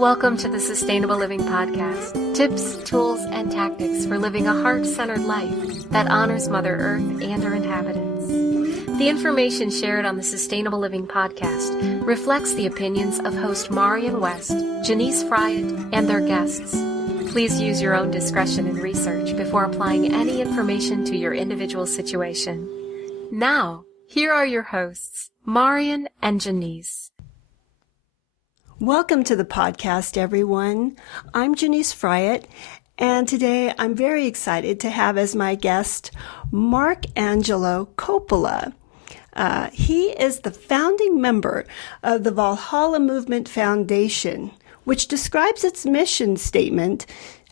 Welcome to the Sustainable Living Podcast. Tips, tools, and tactics for living a heart-centered life that honors Mother Earth and her inhabitants. The information shared on the Sustainable Living Podcast reflects the opinions of host Marian West, Janice Fryatt, and their guests. Please use your own discretion in research before applying any information to your individual situation. Now, here are your hosts, Marian and Janice. Welcome to the podcast, everyone. I'm Janice Fryatt, and today I'm very excited to have as my guest Marc Angelo Coppola. He is the founding member of the Valhalla Movement Foundation, which describes its mission statement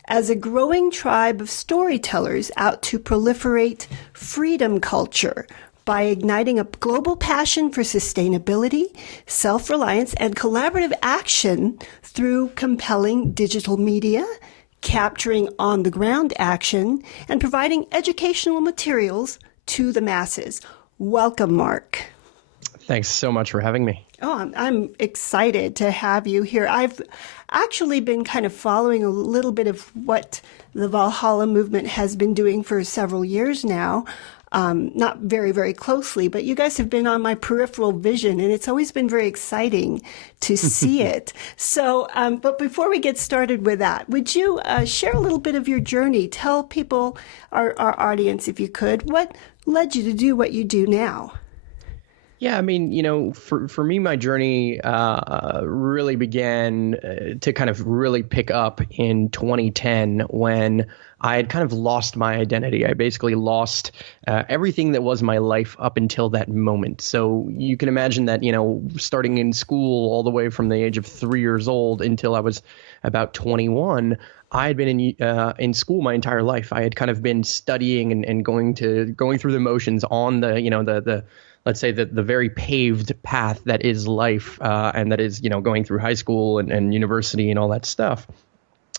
as a growing tribe of storytellers out to proliferate freedom culture by igniting a global passion for sustainability, self-reliance, and collaborative action through compelling digital media, capturing on-the-ground action, and providing educational materials to the masses. Welcome, Marc. Thanks so much for having me. Oh, I'm excited to have you here. I've actually been kind of following a little bit of what the Valhalla movement has been doing for several years now. Not very, very closely, but you guys have been on my peripheral vision, and it's always been very exciting to see it. So, but before we get started with that, would you share a little bit of your journey? Tell people, our audience, if you could, what led you to do what you do now? Yeah, I mean, for me, my journey really began to kind of really pick up in 2010 when I had kind of lost my identity. I basically lost everything that was my life up until that moment. So you can imagine that, starting in school all the way from the age of 3 years old until I was about 21, I had been in school my entire life. I had kind of been studying and going through the motions on the let's say the very paved path that is life, and that is, going through high school and university and all that stuff.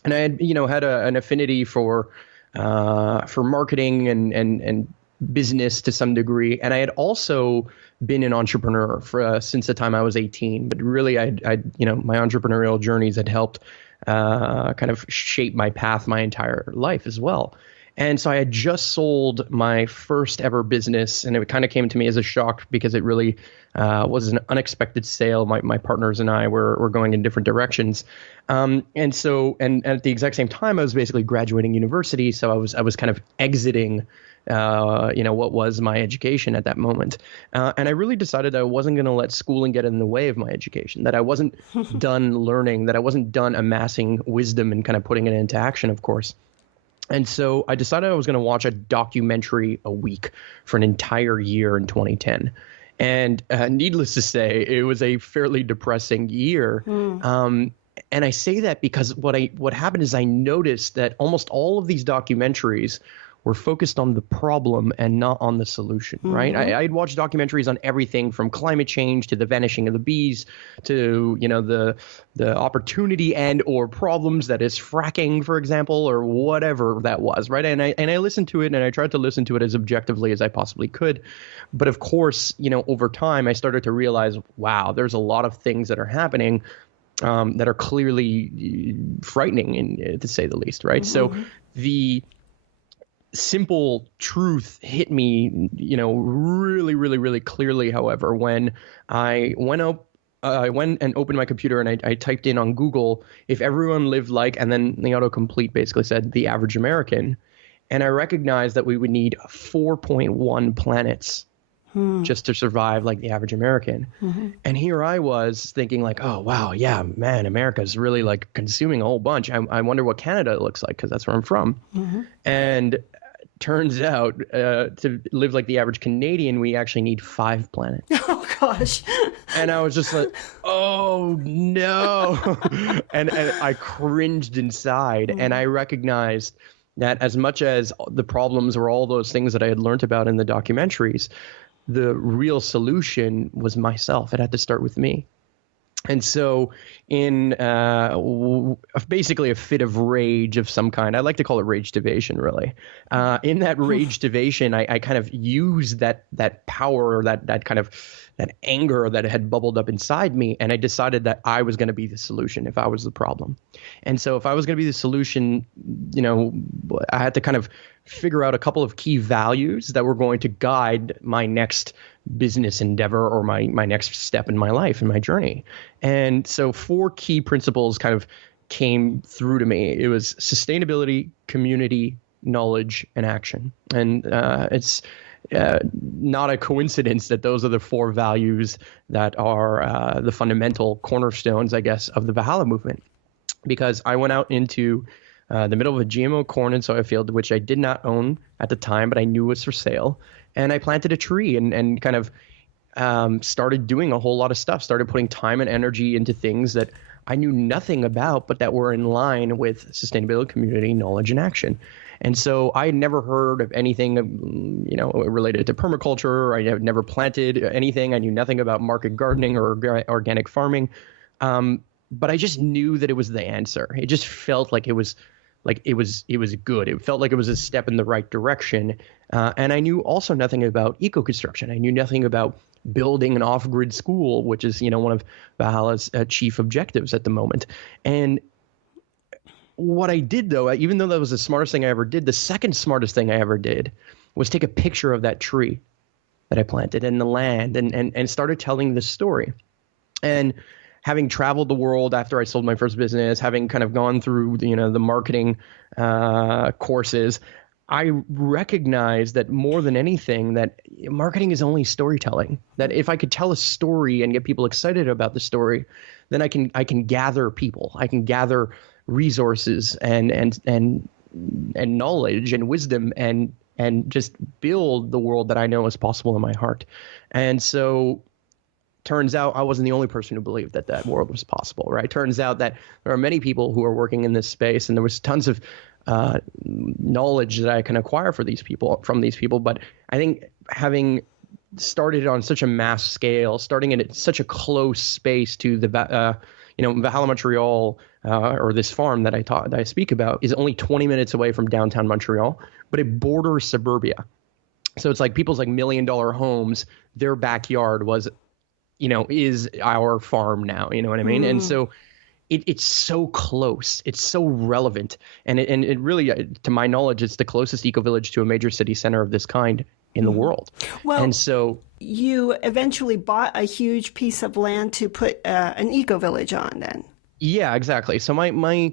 And I had, had an affinity for marketing and business to some degree. And I had also been an entrepreneur since the time I was 18. But really, my entrepreneurial journeys had helped kind of shape my path my entire life as well. And so I had just sold my first ever business, and it kind of came to me as a shock because it really was an unexpected sale. My partners and I were going in different directions. And at the exact same time, I was basically graduating university. So I was kind of exiting, what was my education at that moment. And I really decided I wasn't going to let schooling get in the way of my education, that I wasn't done learning, that I wasn't done amassing wisdom and kind of putting it into action, of course. And so I decided I was going to watch a documentary a week for an entire year in 2010. And needless to say, it was a fairly depressing year. And I say that because what happened is I noticed that almost all of these documentaries were focused on the problem and not on the solution, right? I'd watched documentaries on everything from climate change to the vanishing of the bees to, the opportunity and or problems that is fracking, for example, or whatever that was, right? And I listened to it, and I tried to listen to it as objectively as I possibly could. But of course, over time, I started to realize, wow, there's a lot of things that are happening that are clearly frightening, to say the least, right? So the simple truth hit me, really, really, really clearly, however, when I went and opened my computer and I typed in on Google, if everyone lived like, and then the autocomplete basically said the average American. And I recognized that we would need 4.1 planets just to survive like the average American. And here I was thinking like, oh, wow, yeah, man, America's really like consuming a whole bunch. I wonder what Canada looks like, because that's where I'm from. And turns out to live like the average Canadian, we actually need 5 planets. Oh, gosh. And I was just like, oh, no. and I cringed inside. And I recognized that as much as the problems were all those things that I had learned about in the documentaries, the real solution was myself. It had to start with me. And so in basically a fit of rage of some kind, I like to call it rage-tivation, really. In that rage-tivation, I kind of used that power, or that kind of that anger that had bubbled up inside me. And I decided that I was going to be the solution if I was the problem. And so if I was going to be the solution, I had to kind of figure out a couple of key values that were going to guide my next business endeavor or my next step in my life and my journey. And so 4 key principles kind of came through to me. It was sustainability, community, knowledge, and action. And it's not a coincidence that those are the 4 values that are the fundamental cornerstones, I guess, of the Valhalla movement. Because I went out into the middle of a GMO corn and soy field, which I did not own at the time, but I knew was for sale. And I planted a tree and kind of started doing a whole lot of stuff, started putting time and energy into things that I knew nothing about, but that were in line with sustainability, community, knowledge, and action. And so I had never heard of anything, related to permaculture. I had never planted anything. I knew nothing about market gardening or organic farming. But I just knew that it was the answer. It just felt like it was good. It felt like it was a step in the right direction. And I knew also nothing about eco-construction. I knew nothing about building an off-grid school, which is, one of Valhalla's chief objectives at the moment. And what I did, though, even though that was the smartest thing I ever did, the second smartest thing I ever did was take a picture of that tree that I planted and the land and started telling this story. And having traveled the world after I sold my first business, having kind of gone through, the marketing courses, I recognize that more than anything, that marketing is only storytelling. That if I could tell a story and get people excited about the story, then I can gather people. I can gather resources and knowledge and wisdom and just build the world that I know is possible in my heart. And so turns out I wasn't the only person who believed that world was possible, right? Turns out that there are many people who are working in this space, and there was tons of knowledge that I can acquire from these people. But I think having started on such a mass scale, starting in such a close space to the Valhalla Montreal, or this farm that I speak about, is only 20 minutes away from downtown Montreal, but it borders suburbia. So it's like people's $1 million homes, their backyard was, is our farm now. You know what I mean? And so it's so close. It's so relevant. And it really, to my knowledge, it's the closest eco-village to a major city center of this kind in the world. Well, and so you eventually bought a huge piece of land to put an eco-village on then. Yeah, exactly. So my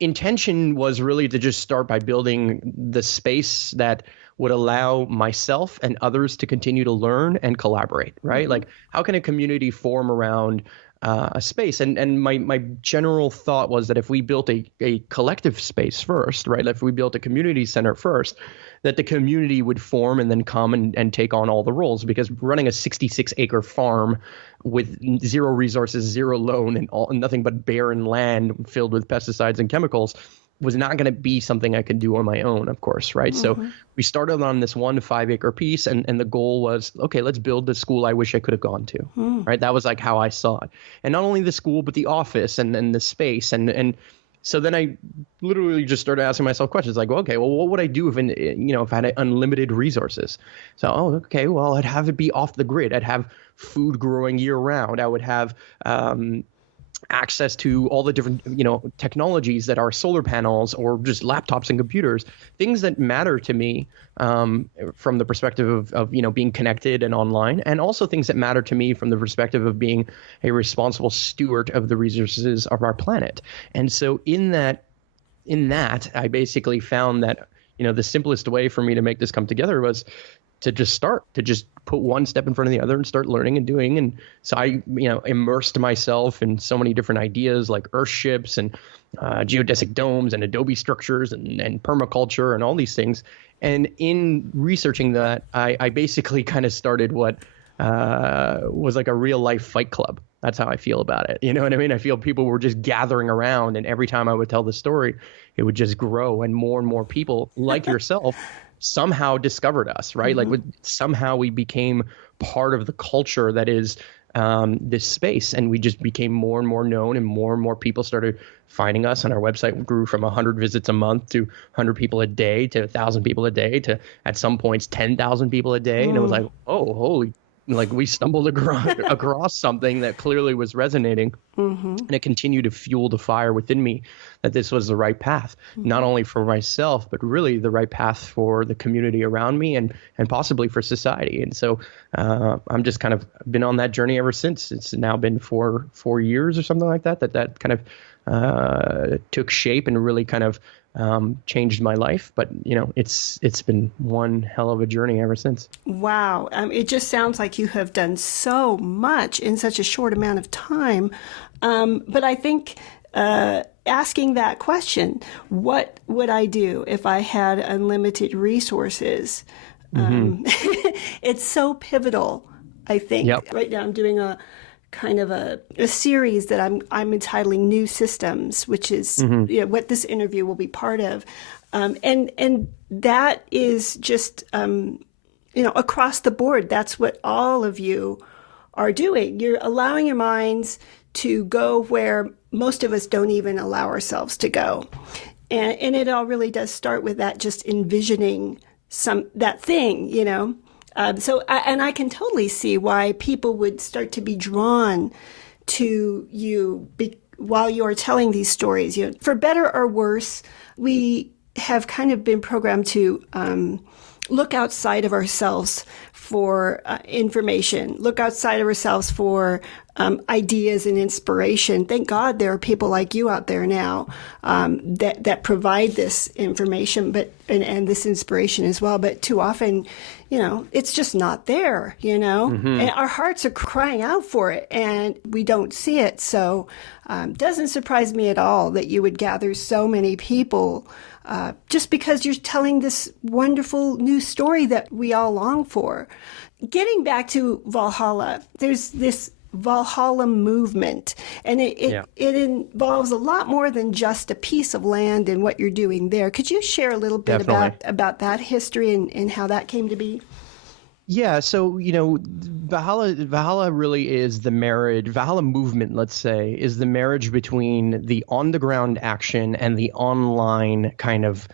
intention was really to just start by building the space that would allow myself and others to continue to learn and collaborate, right? Mm-hmm. Like, how can a community form around a space? And my general thought was that if we built a collective space first, right? If we built a community center first, that the community would form and then come and take on all the roles. Because running a 66-acre farm with zero resources, zero loan, and nothing but barren land filled with pesticides and chemicals was not going to be something I could do on my own, of course, right? Mm-hmm. So we started on this 1 to 5 acre piece, and the goal was, okay, let's build the school I wish I could have gone to, right? That was like how I saw it. And not only the school, but the office and the space. And so then I literally just started asking myself questions like, well, okay, well, what would I do if I had unlimited resources? So, okay, well, I'd have it be off the grid. I'd have food growing year round. I would have access to all the different, technologies that are solar panels or just laptops and computers, things that matter to me from the perspective of being connected and online, and also things that matter to me from the perspective of being a responsible steward of the resources of our planet. And so in that, I basically found that, the simplest way for me to make this come together was to just put one step in front of the other and start learning and doing. And so I, immersed myself in so many different ideas like earthships and geodesic domes and adobe structures and permaculture and all these things. And in researching that, I basically kind of started what was like a real life fight club. That's how I feel about it. You know what I mean? I feel people were just gathering around, and every time I would tell the story, it would just grow, and more people like yourself somehow discovered us, right? Mm-hmm. Like somehow we became part of the culture that is this space, and we just became more and more known, and more people started finding us. And our website grew from 100 visits a month to 100 people a day to 1,000 people a day to at some points 10,000 people a day. And it was like, oh, holy Like we stumbled across something that clearly was resonating, and it continued to fuel the fire within me that this was the right path, not only for myself, but really the right path for the community around me and possibly for society. And so I'm just kind of been on that journey ever since. It's now been 4 years or something like that kind of took shape and really kind of changed my life. But, it's been one hell of a journey ever since. Wow. It just sounds like you have done so much in such a short amount of time. But I think asking that question, what would I do if I had unlimited resources? It's so pivotal, I think. Yep. Right now I'm doing a kind of a series that I'm entitling New Systems, which is what this interview will be part of. And that is just, across the board, that's what all of you are doing. You're allowing your minds to go where most of us don't even allow ourselves to go. And it all really does start with that, just envisioning that thing, I can totally see why people would start to be drawn to you while you're telling these stories. For better or worse, we have kind of been programmed to look outside of ourselves for information, look outside of ourselves for ideas and inspiration. Thank God there are people like you out there now that provide this information, and this inspiration as well. But too often, it's just not there, and our hearts are crying out for it and we don't see it. So doesn't surprise me at all that you would gather so many people just because you're telling this wonderful new story that we all long for. Getting back to Valhalla, there's this Valhalla movement, and it involves a lot more than just a piece of land and what you're doing there. Could you share a little bit about that history and how that came to be? Yeah, so Valhalla really is the marriage. Valhalla movement, let's say, is the marriage between the on-the-ground action and the online kind of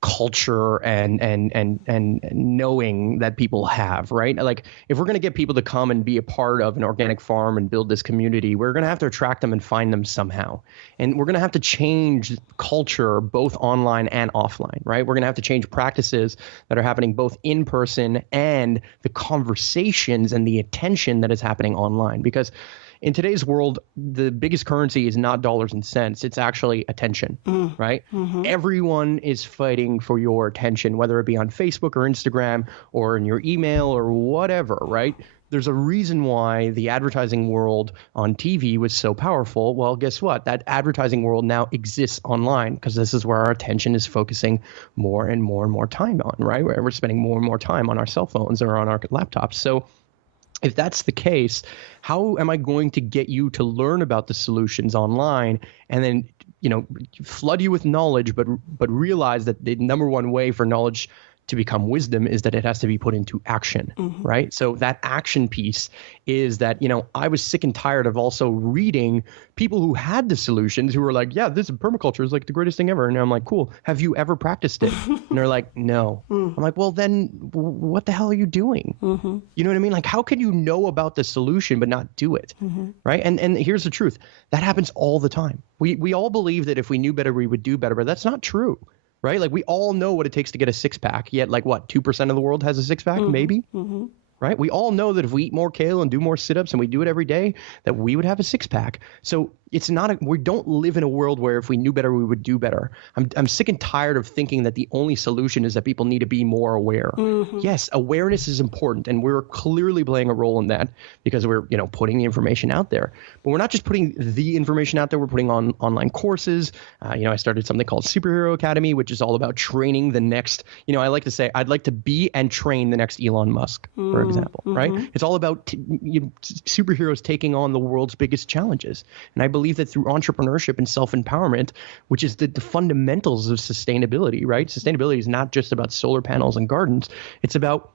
culture and knowing that people have, right? Like if we're going to get people to come and be a part of an organic farm and build this community, we're going to have to attract them and find them somehow. And we're going to have to change culture both online and offline, right? We're going to have to change practices that are happening both in person and the conversations and the attention that is happening online. Because in today's world, the biggest currency is not dollars and cents. It's actually attention, right? Everyone is fighting for your attention, whether it be on Facebook or Instagram or in your email or whatever, right? There's a reason why the advertising world on TV was so powerful. Well, guess what? That advertising world now exists online because this is where our attention is focusing more and more and more time on, right? Where we're spending more and more time on our cell phones or on our laptops. So if that's the case, how am I going to get you to learn about the solutions online and then, flood you with knowledge, but realize that the number one way for knowledge to become wisdom is that it has to be put into action, right? So that action piece is that, I was sick and tired of also reading people who had the solutions who were like, yeah, this permaculture is like the greatest thing ever. And I'm like, cool. Have you ever practiced it? And they're like, no. I'm like, well, then what the hell are you doing? You know what I mean? Like, how can you know about the solution but not do it? Right? And here's the truth. That happens all the time. We all believe that if we knew better, we would do better, but that's not true. Right? Like we all know what it takes to get a six-pack, yet like what, 2% of the world has a six-pack, maybe? Right? We all know that if we eat more kale and do more sit-ups and we do it every day, that we would have a six-pack. So it's not we don't live in a world where if we knew better, we would do better. I'm sick and tired of thinking that the only solution is that people need to be more aware. Yes, awareness is important, and we're clearly playing a role in that because we're, putting the information out there. But we're not just putting the information out there. We're putting on online courses. I started something called Superhero Academy, which is all about training the next, I like to say, I'd like to be and train the next Elon Musk, for example, right? It's all about superheroes taking on the world's biggest challenges. And I believe that through entrepreneurship and self-empowerment, which is the fundamentals of sustainability, right? Sustainability is not just about solar panels and gardens. It's about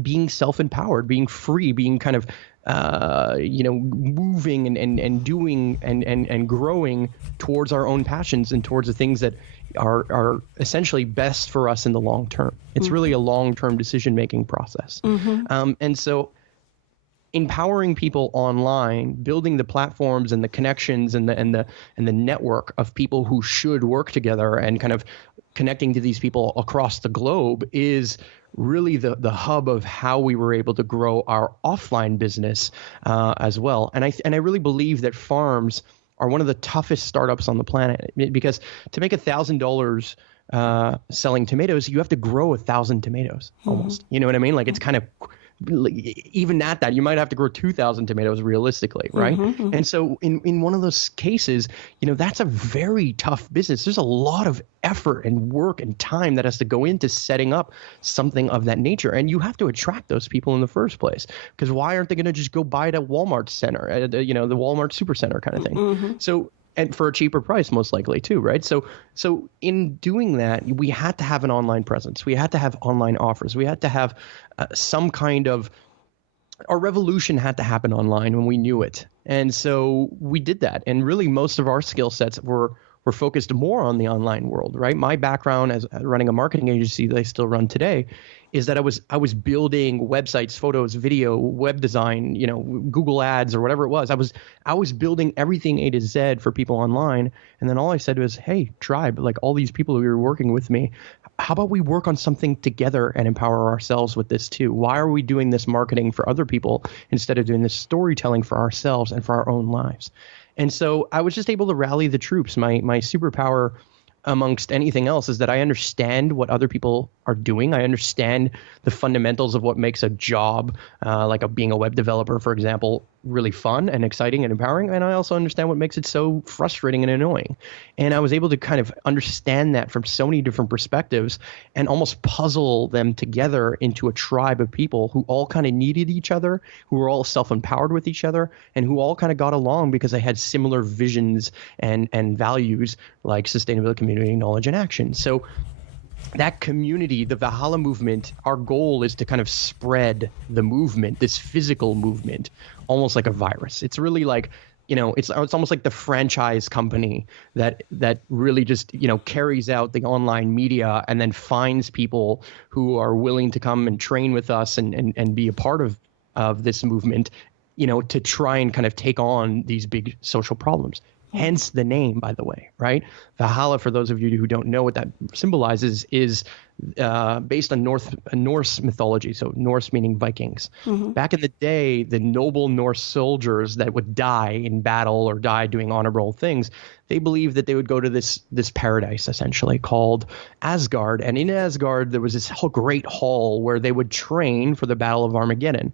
being self-empowered, being free, being kind of, moving and doing and growing towards our own passions and towards the things that are essentially best for us in the long term. It's really a long-term decision-making process. And so empowering people online, building the platforms and the connections and the network of people who should work together and kind of connecting to these people across the globe is really the hub of how we were able to grow our offline business as well. And I really believe that farms are one of the toughest startups on the planet, because to make $1,000 selling tomatoes, you have to grow 1,000 tomatoes almost. You know what I mean? Like, it's kind of, even at that, you might have to grow 2,000 tomatoes realistically, right? And so in one of those cases, that's a very tough business. There's a lot of effort and work and time that has to go into setting up something of that nature. And you have to attract those people in the first place, because why aren't they going to just go buy it at Walmart Center, the Walmart Supercenter kind of thing? So, and for a cheaper price, most likely too, right? So in doing that, we had to have an online presence. We had to have online offers. We had to have some kind of, our revolution had to happen online when we knew it. And so we did that. And really most of our skill sets were focused more on the online world, right? My background as running a marketing agency that I still run today is that I was building websites, photos, video, web design, Google Ads or whatever it was. I was building everything A to Z for people online. And then all I said was, hey, tribe, like all these people who are working with me, how about we work on something together and empower ourselves with this too? Why are we doing this marketing for other people instead of doing this storytelling for ourselves and for our own lives? And so I was just able to rally the troops. My superpower amongst anything else is that I understand what other people are doing. I understand the fundamentals of what makes a job, like being a web developer, for example, really fun and exciting and empowering. And I also understand what makes it so frustrating and annoying. And I was able to kind of understand that from so many different perspectives and almost puzzle them together into a tribe of people who all kind of needed each other, who were all self-empowered with each other, and who all kind of got along because they had similar visions and values like sustainability, community, knowledge, and action. So that community, the Valhalla movement, our goal is to kind of spread the movement, this physical movement, almost like a virus. It's really like, it's almost like the franchise company that really just, carries out the online media and then finds people who are willing to come and train with us and be a part of this movement, to try and kind of take on these big social problems. Hence the name, by the way, right? Valhalla, for those of you who don't know what that symbolizes, is based on Norse mythology. So Norse meaning Vikings. Back in the day, the noble Norse soldiers that would die in battle or die doing honorable things, they believed that they would go to this paradise essentially called Asgard. And in Asgard, there was this whole great hall where they would train for the Battle of Armageddon.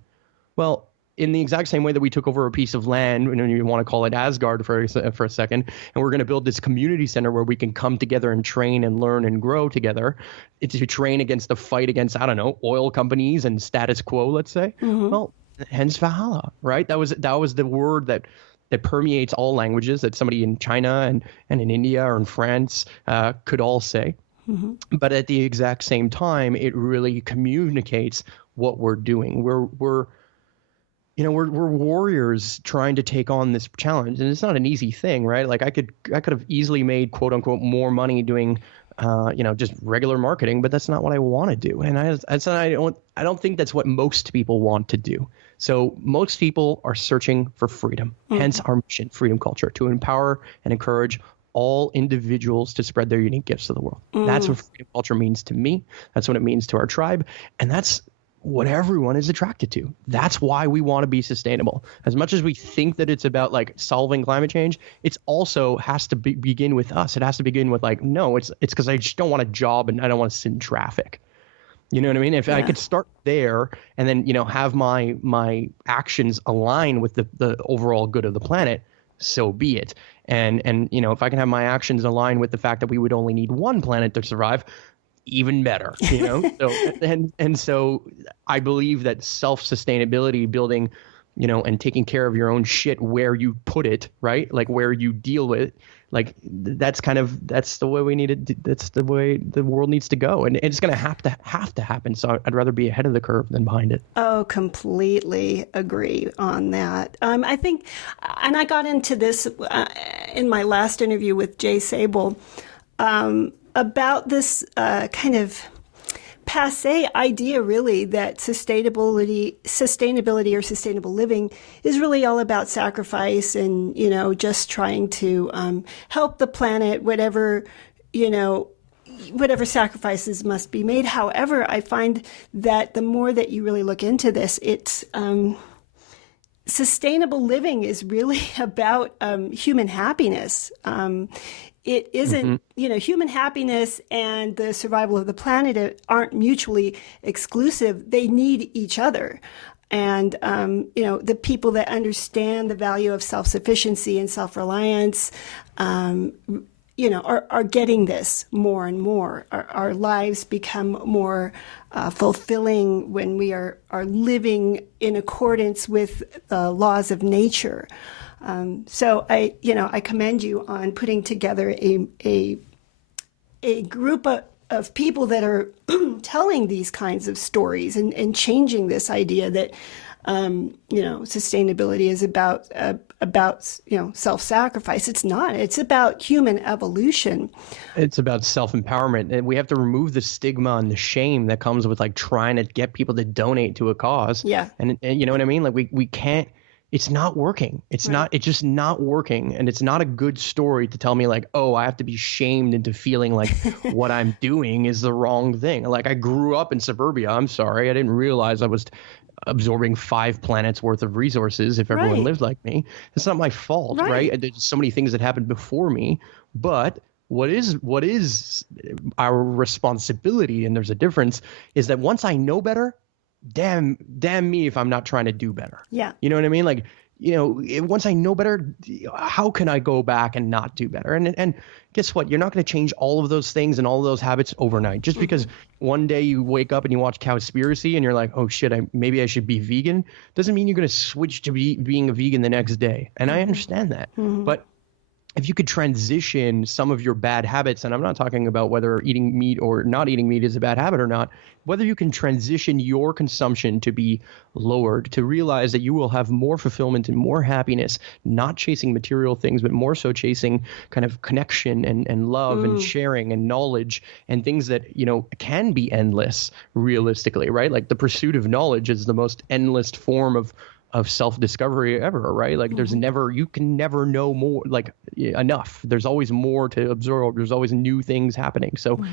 Well, in the exact same way that we took over a piece of land, and you want to call it Asgard for a second, and we're going to build this community center where we can come together and train and learn and grow together. It's to train against the fight against, I don't know, oil companies and status quo, let's say. Well, hence Valhalla, right? That was the word that permeates all languages that somebody in China and in India or in France could all say. But at the exact same time, it really communicates what we're doing. We're warriors trying to take on this challenge, and it's not an easy thing, right? Like I could have easily made quote unquote more money doing, just regular marketing, but that's not what I want to do. And I don't think that's what most people want to do. So most people are searching for freedom, hence our mission, Freedom Culture, to empower and encourage all individuals to spread their unique gifts to the world. That's what Freedom Culture means to me. That's what it means to our tribe. And that's what everyone is attracted to. That's why we want to be sustainable. As much as we think that it's about like solving climate change, it's also has to begin with us. It has to begin with like, no, it's because I just don't want a job and I don't want to sit in traffic. You know what I mean? If I could start there and then, have my actions align with the overall good of the planet, so be it. And if I can have my actions align with the fact that we would only need one planet to survive, even better, So so I believe that self-sustainability, building, and taking care of your own shit where you put it, right? Like where you deal with, like that's the way we need it. That's the way the world needs to go, and it's going to have to happen. So I'd rather be ahead of the curve than behind it. Oh, completely agree on that. I think, and I got into this in my last interview with Jay Sable. About this kind of passé idea, really, that sustainability or sustainable living is really all about sacrifice and, just trying to help the planet, whatever sacrifices must be made. However, I find that the more that you really look into this, it's sustainable living is really about human happiness. It isn't, human happiness and the survival of the planet aren't mutually exclusive. They need each other. And, the people that understand the value of self-sufficiency and self-reliance, are getting this more and more. Our lives become more fulfilling when we are living in accordance with the laws of nature. So I commend you on putting together a group of people that are telling these kinds of stories and changing this idea that sustainability is about self-sacrifice. It's not. It's about human evolution. It's about self-empowerment, and we have to remove the stigma and the shame that comes with like trying to get people to donate to a cause. Yeah. And you know what I mean? Like we can't. It's not working. It's not. It's just not working, and it's not a good story to tell me like, oh, I have to be shamed into feeling like what I'm doing is the wrong thing. Like I grew up in suburbia. I'm sorry, I didn't realize I was absorbing 5 planets worth of resources if everyone lived like me. It's not my fault, right? There's so many things that happened before me, but what is our responsibility, and there's a difference, is that once I know better, damn me if I'm not trying to do better. Yeah. You know what I mean? Like, once I know better, how can I go back and not do better? And guess what? You're not going to change all of those things and all of those habits overnight. Just because one day you wake up and you watch Cowspiracy and you're like, oh shit, maybe I should be vegan, doesn't mean you're going to switch to being a vegan the next day. And I understand that. But if you could transition some of your bad habits, and I'm not talking about whether eating meat or not eating meat is a bad habit or not, whether you can transition your consumption to be lowered, to realize that you will have more fulfillment and more happiness, not chasing material things, but more so chasing kind of connection and love and sharing and knowledge and things that, can be endless realistically, right? Like the pursuit of knowledge is the most endless form of self-discovery ever, right? Like you can never know more, like enough. There's always more to absorb. There's always new things happening. So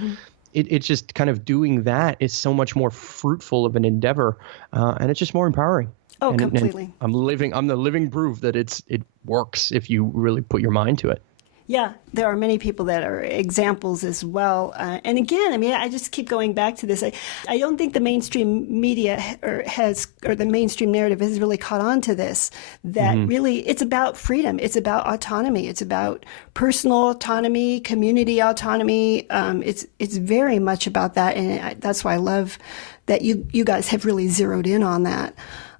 it's just kind of doing that is so much more fruitful of an endeavor. And it's just more empowering. Oh, and, completely. And I'm the living proof that it works if you really put your mind to it. Yeah, there are many people that are examples as well. And again, I mean, I just keep going back to this. I don't think the mainstream media or the mainstream narrative has really caught on to this, that really it's about freedom. It's about autonomy. It's about personal autonomy, community autonomy. It's very much about that. And that's why I love that you guys have really zeroed in on that.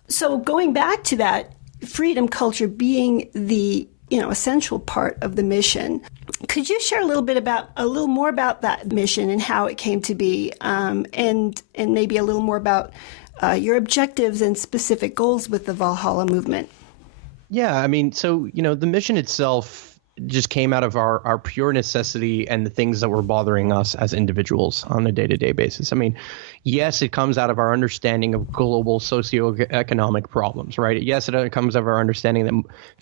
So going back to that freedom culture being the essential part of the mission. Could you share a little more about that mission and how it came to be, and maybe a little more about your objectives and specific goals with the Valhalla movement? Yeah, I mean, so the mission itself just came out of our pure necessity and the things that were bothering us as individuals on a day-to-day basis. I mean, yes, it comes out of our understanding of global socioeconomic problems, right? Yes, it comes out of our understanding that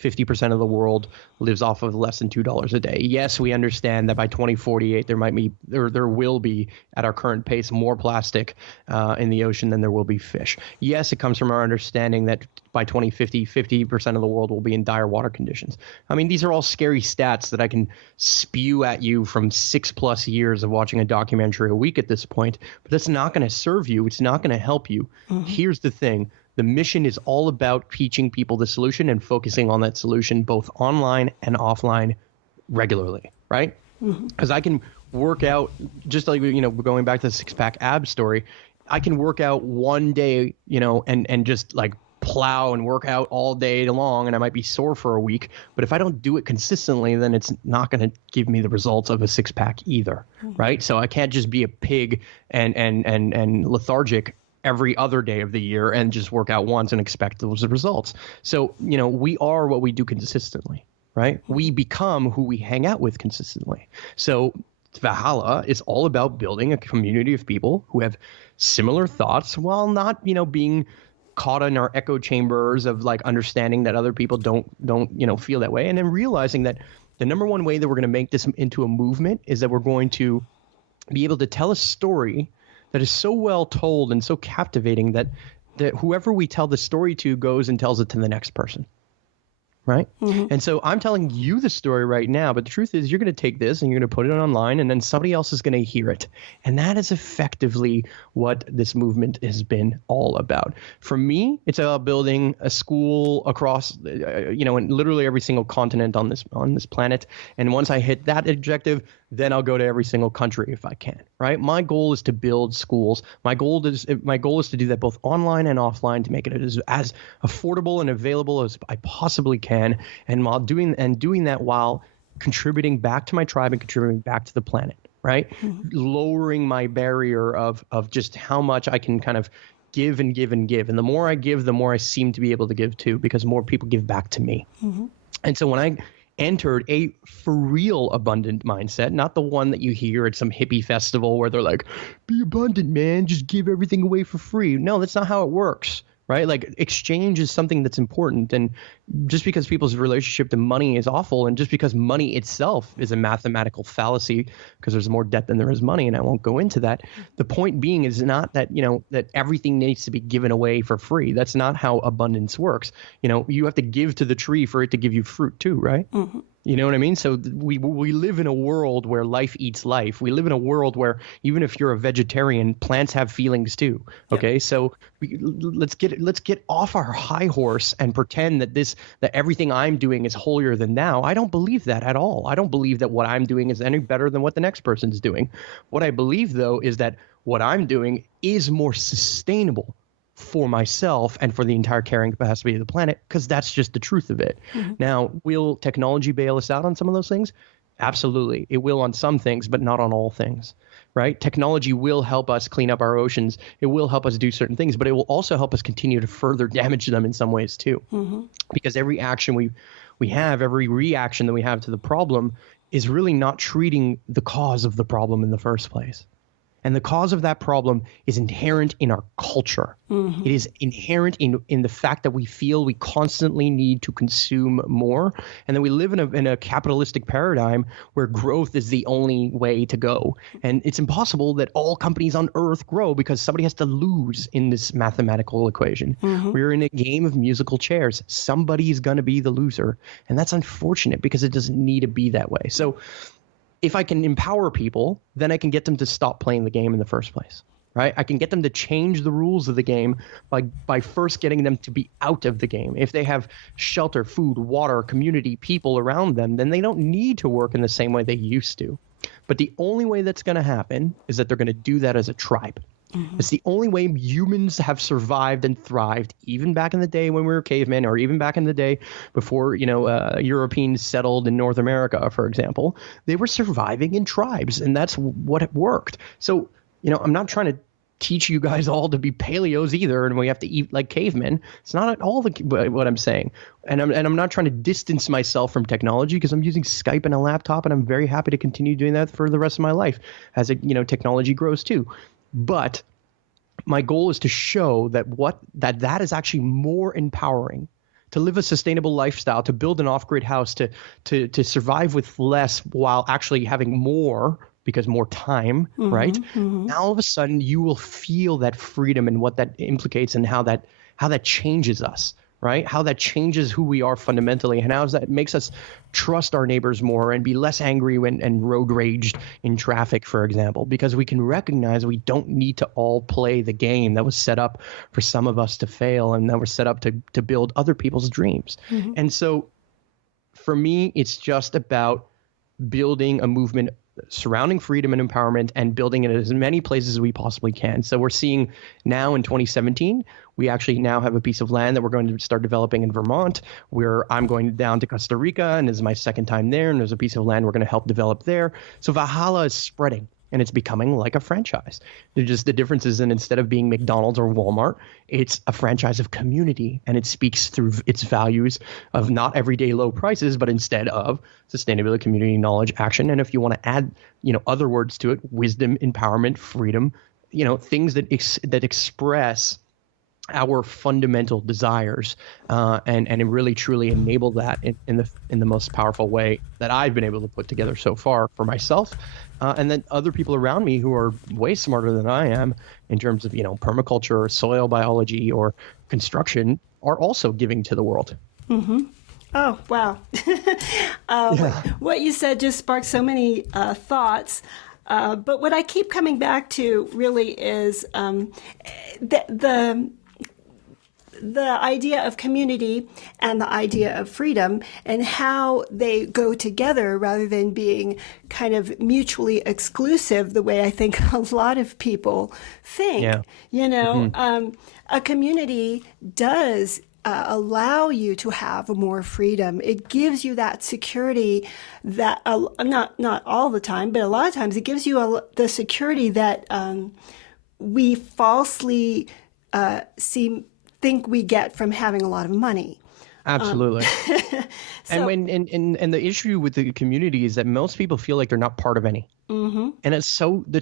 50% of the world lives off of less than $2 a day. Yes, we understand that by 2048 there will be at our current pace more plastic in the ocean than there will be fish. Yes, it comes from our understanding that by 2050, 50% of the world will be in dire water conditions. I mean, these are all scary stats that I can spew at you from 6+ years of watching a documentary a week at this point, but that's not going to serve you. It's not going to help you. Here's the thing. The mission is all about teaching people the solution and focusing on that solution both online and offline regularly, right? Because I can work out, just like, going back to the 6-pack ab story, I can work out one day, and just like plow and work out all day long, and I might be sore for a week, but if I don't do it consistently, then it's not going to give me the results of a 6-pack either, right? So I can't just be a pig and lethargic every other day of the year and just work out once and expect those results. So, we are what we do consistently, right? We become who we hang out with consistently. So Valhalla is all about building a community of people who have similar thoughts while not, being caught in our echo chambers of like understanding that other people don't, feel that way. And then realizing that the number one way that we're going to make this into a movement is that we're going to be able to tell a story that is so well told and so captivating that whoever we tell the story to goes and tells it to the next person. Right. Mm-hmm. And so I'm telling you the story right now, but the truth is you're going to take this and you're going to put it online and then somebody else is going to hear it. And that is effectively what this movement has been all about. For me, it's about building a school across, in literally every single continent on this planet. And once I hit that objective, then I'll go to every single country if I can. Right. My goal is to build schools. My goal is to do that both online and offline to make it as affordable and available as I possibly can. And while doing that while contributing back to my tribe and contributing back to the planet, right? Mm-hmm. Lowering my barrier of just how much I can kind of give and give and give. And the more I give, the more I seem to be able to give too, because more people give back to me. Mm-hmm. And so when I entered a for real abundant mindset, not the one that you hear at some hippie festival where they're like, be abundant, man, just give everything away for free. No, that's not how it works. Right? Like exchange is something that's important. And just because people's relationship to money is awful, and just because money itself is a mathematical fallacy because there's more debt than there is money, and I won't go into that. The point being is not that, that everything needs to be given away for free. That's not how abundance works. You have to give to the tree for it to give you fruit too, right? Mm-hmm. You know what I mean? So we live in a world where life eats life. We live in a world where even if you're a vegetarian, plants have feelings too. Okay, yep. So let's get off our high horse and pretend that everything I'm doing is holier than thou. I don't believe that at all. I don't believe that what I'm doing is any better than what the next person's doing. What I believe though is that what I'm doing is more sustainable for myself and for the entire carrying capacity of the planet, because that's just the truth of it. Mm-hmm. Now, will technology bail us out on some of those things? Absolutely. It will on some things, but not on all things, right? Technology will help us clean up our oceans. It will help us do certain things, but it will also help us continue to further damage them in some ways too. Mm-hmm. Because every action we have, every reaction that we have to the problem is really not treating the cause of the problem in the first place. And the cause of that problem is inherent in our culture. Mm-hmm. It is inherent in the fact that we feel we constantly need to consume more, and that we live in a capitalistic paradigm where growth is the only way to go. And it's impossible that all companies on Earth grow because somebody has to lose in this mathematical equation. Mm-hmm. We're in a game of musical chairs. Somebody's going to be the loser, and that's unfortunate because it doesn't need to be that way. So if I can empower people, then I can get them to stop playing the game in the first place, right? I can get them to change the rules of the game by first getting them to be out of the game. If they have shelter, food, water, community, people around them, then they don't need to work in the same way they used to. But the only way that's going to happen is that they're going to do that as a tribe. Mm-hmm. It's the only way humans have survived and thrived, even back in the day when we were cavemen, or even back in the day before, Europeans settled in North America, for example. They were surviving in tribes, and that's what worked. So, I'm not trying to teach you guys all to be paleos either, and we have to eat like cavemen. It's not at all what I'm saying. And I'm not trying to distance myself from technology, because I'm using Skype and a laptop, and I'm very happy to continue doing that for the rest of my life as technology grows too. But my goal is to show that is actually more empowering, to live a sustainable lifestyle, to build an off-grid house, to survive with less while actually having more, because more time, mm-hmm, right? Mm-hmm. Now all of a sudden you will feel that freedom and what that implicates, and how that changes us, right? How that changes who we are fundamentally, and how that makes us trust our neighbors more and be less angry and road raged in traffic, for example, because we can recognize we don't need to all play the game that was set up for some of us to fail, and that was set up to build other people's dreams. Mm-hmm. And so for me, it's just about building a movement surrounding freedom and empowerment, and building it in as many places as we possibly can. So we're seeing now in 2017, we actually now have a piece of land that we're going to start developing in Vermont, where I'm going down to Costa Rica, and this is my second time there, and there's a piece of land we're going to help develop there. So Valhalla is spreading. and it's becoming like a franchise. They're just the difference is, and instead of being McDonald's or Walmart, it's a franchise of community, and it speaks through its values of not everyday low prices, but instead of sustainability, community, knowledge, action. And if you want to add, other words to it, wisdom, empowerment, freedom, things that that express our fundamental desires, and really truly enable that in the most powerful way that I've been able to put together so far for myself, and then other people around me who are way smarter than I am in terms of permaculture or soil biology or construction are also giving to the world. Mm-hmm. Oh, wow. What you said just sparked so many thoughts. But what I keep coming back to really is the idea of community and the idea of freedom and how they go together rather than being kind of mutually exclusive the way I think a lot of people think. Yeah. A community does allow you to have more freedom. It gives you that security that not all the time, but a lot of times it gives you the security that we falsely think we get from having a lot of money. Absolutely. And the issue with the community is that most people feel like they're not part of any. Mm-hmm. And that's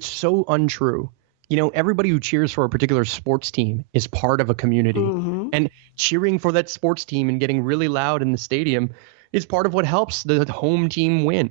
so untrue. Everybody who cheers for a particular sports team is part of a community. Mm-hmm. And cheering for that sports team and getting really loud in the stadium is part of what helps the home team win,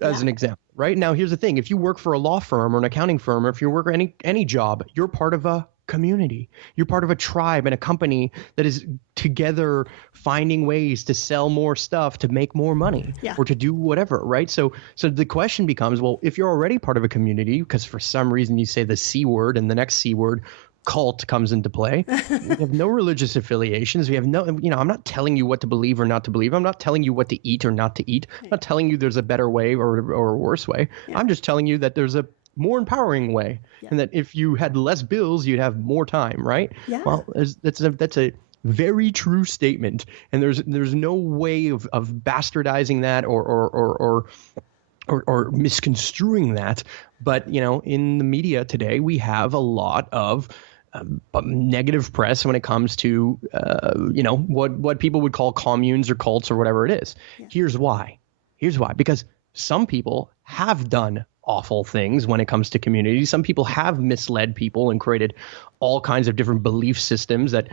as an example. Right? Now, here's the thing. If you work for a law firm or an accounting firm, or if you work any job, you're part of a community. You're part of a tribe and a company that is together finding ways to sell more stuff, to make more money, or to do whatever, right? So the question becomes, well, if you're already part of a community, because for some reason you say the C word and the next C word, cult, comes into play. We have no religious affiliations. We have no, I'm not telling you what to believe or not to believe. I'm not telling you what to eat or not to eat. I'm not telling you there's a better way or a worse way. Yeah. I'm just telling you that there's a more empowering way, and that if you had less bills, you'd have more time, right? Yeah. Well, that's a very true statement, and there's no way of bastardizing that or misconstruing that. But in the media today, we have a lot of negative press when it comes to what people would call communes or cults or whatever it is. Yeah. Here's why. Because some people have done awful things when it comes to community. Some people have misled people and created all kinds of different belief systems that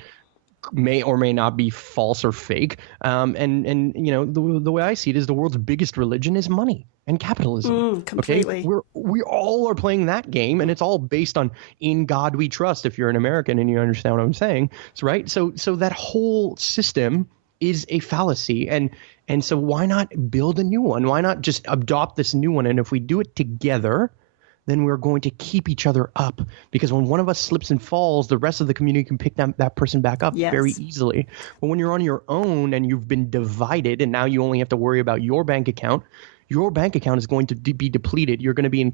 may or may not be false or fake. The way I see it is the world's biggest religion is money and capitalism. Completely. Okay? We all are playing that game, and it's all based on "in God we trust." If you're an American and you understand what I'm saying, right? So that whole system is a fallacy, and so why not build a new one? Why not just adopt this new one? And if we do it together, then we're going to keep each other up, because when one of us slips and falls, the rest of the community can pick that person back up very easily. But when you're on your own and you've been divided and now you only have to worry about your bank account is going to be depleted. You're going to be in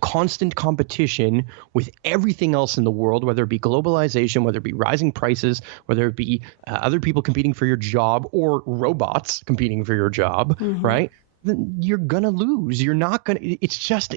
constant competition with everything else in the world, whether it be globalization, whether it be rising prices, whether it be other people competing for your job or robots competing for your job, right? Then you're going to lose. You're not going to – it's just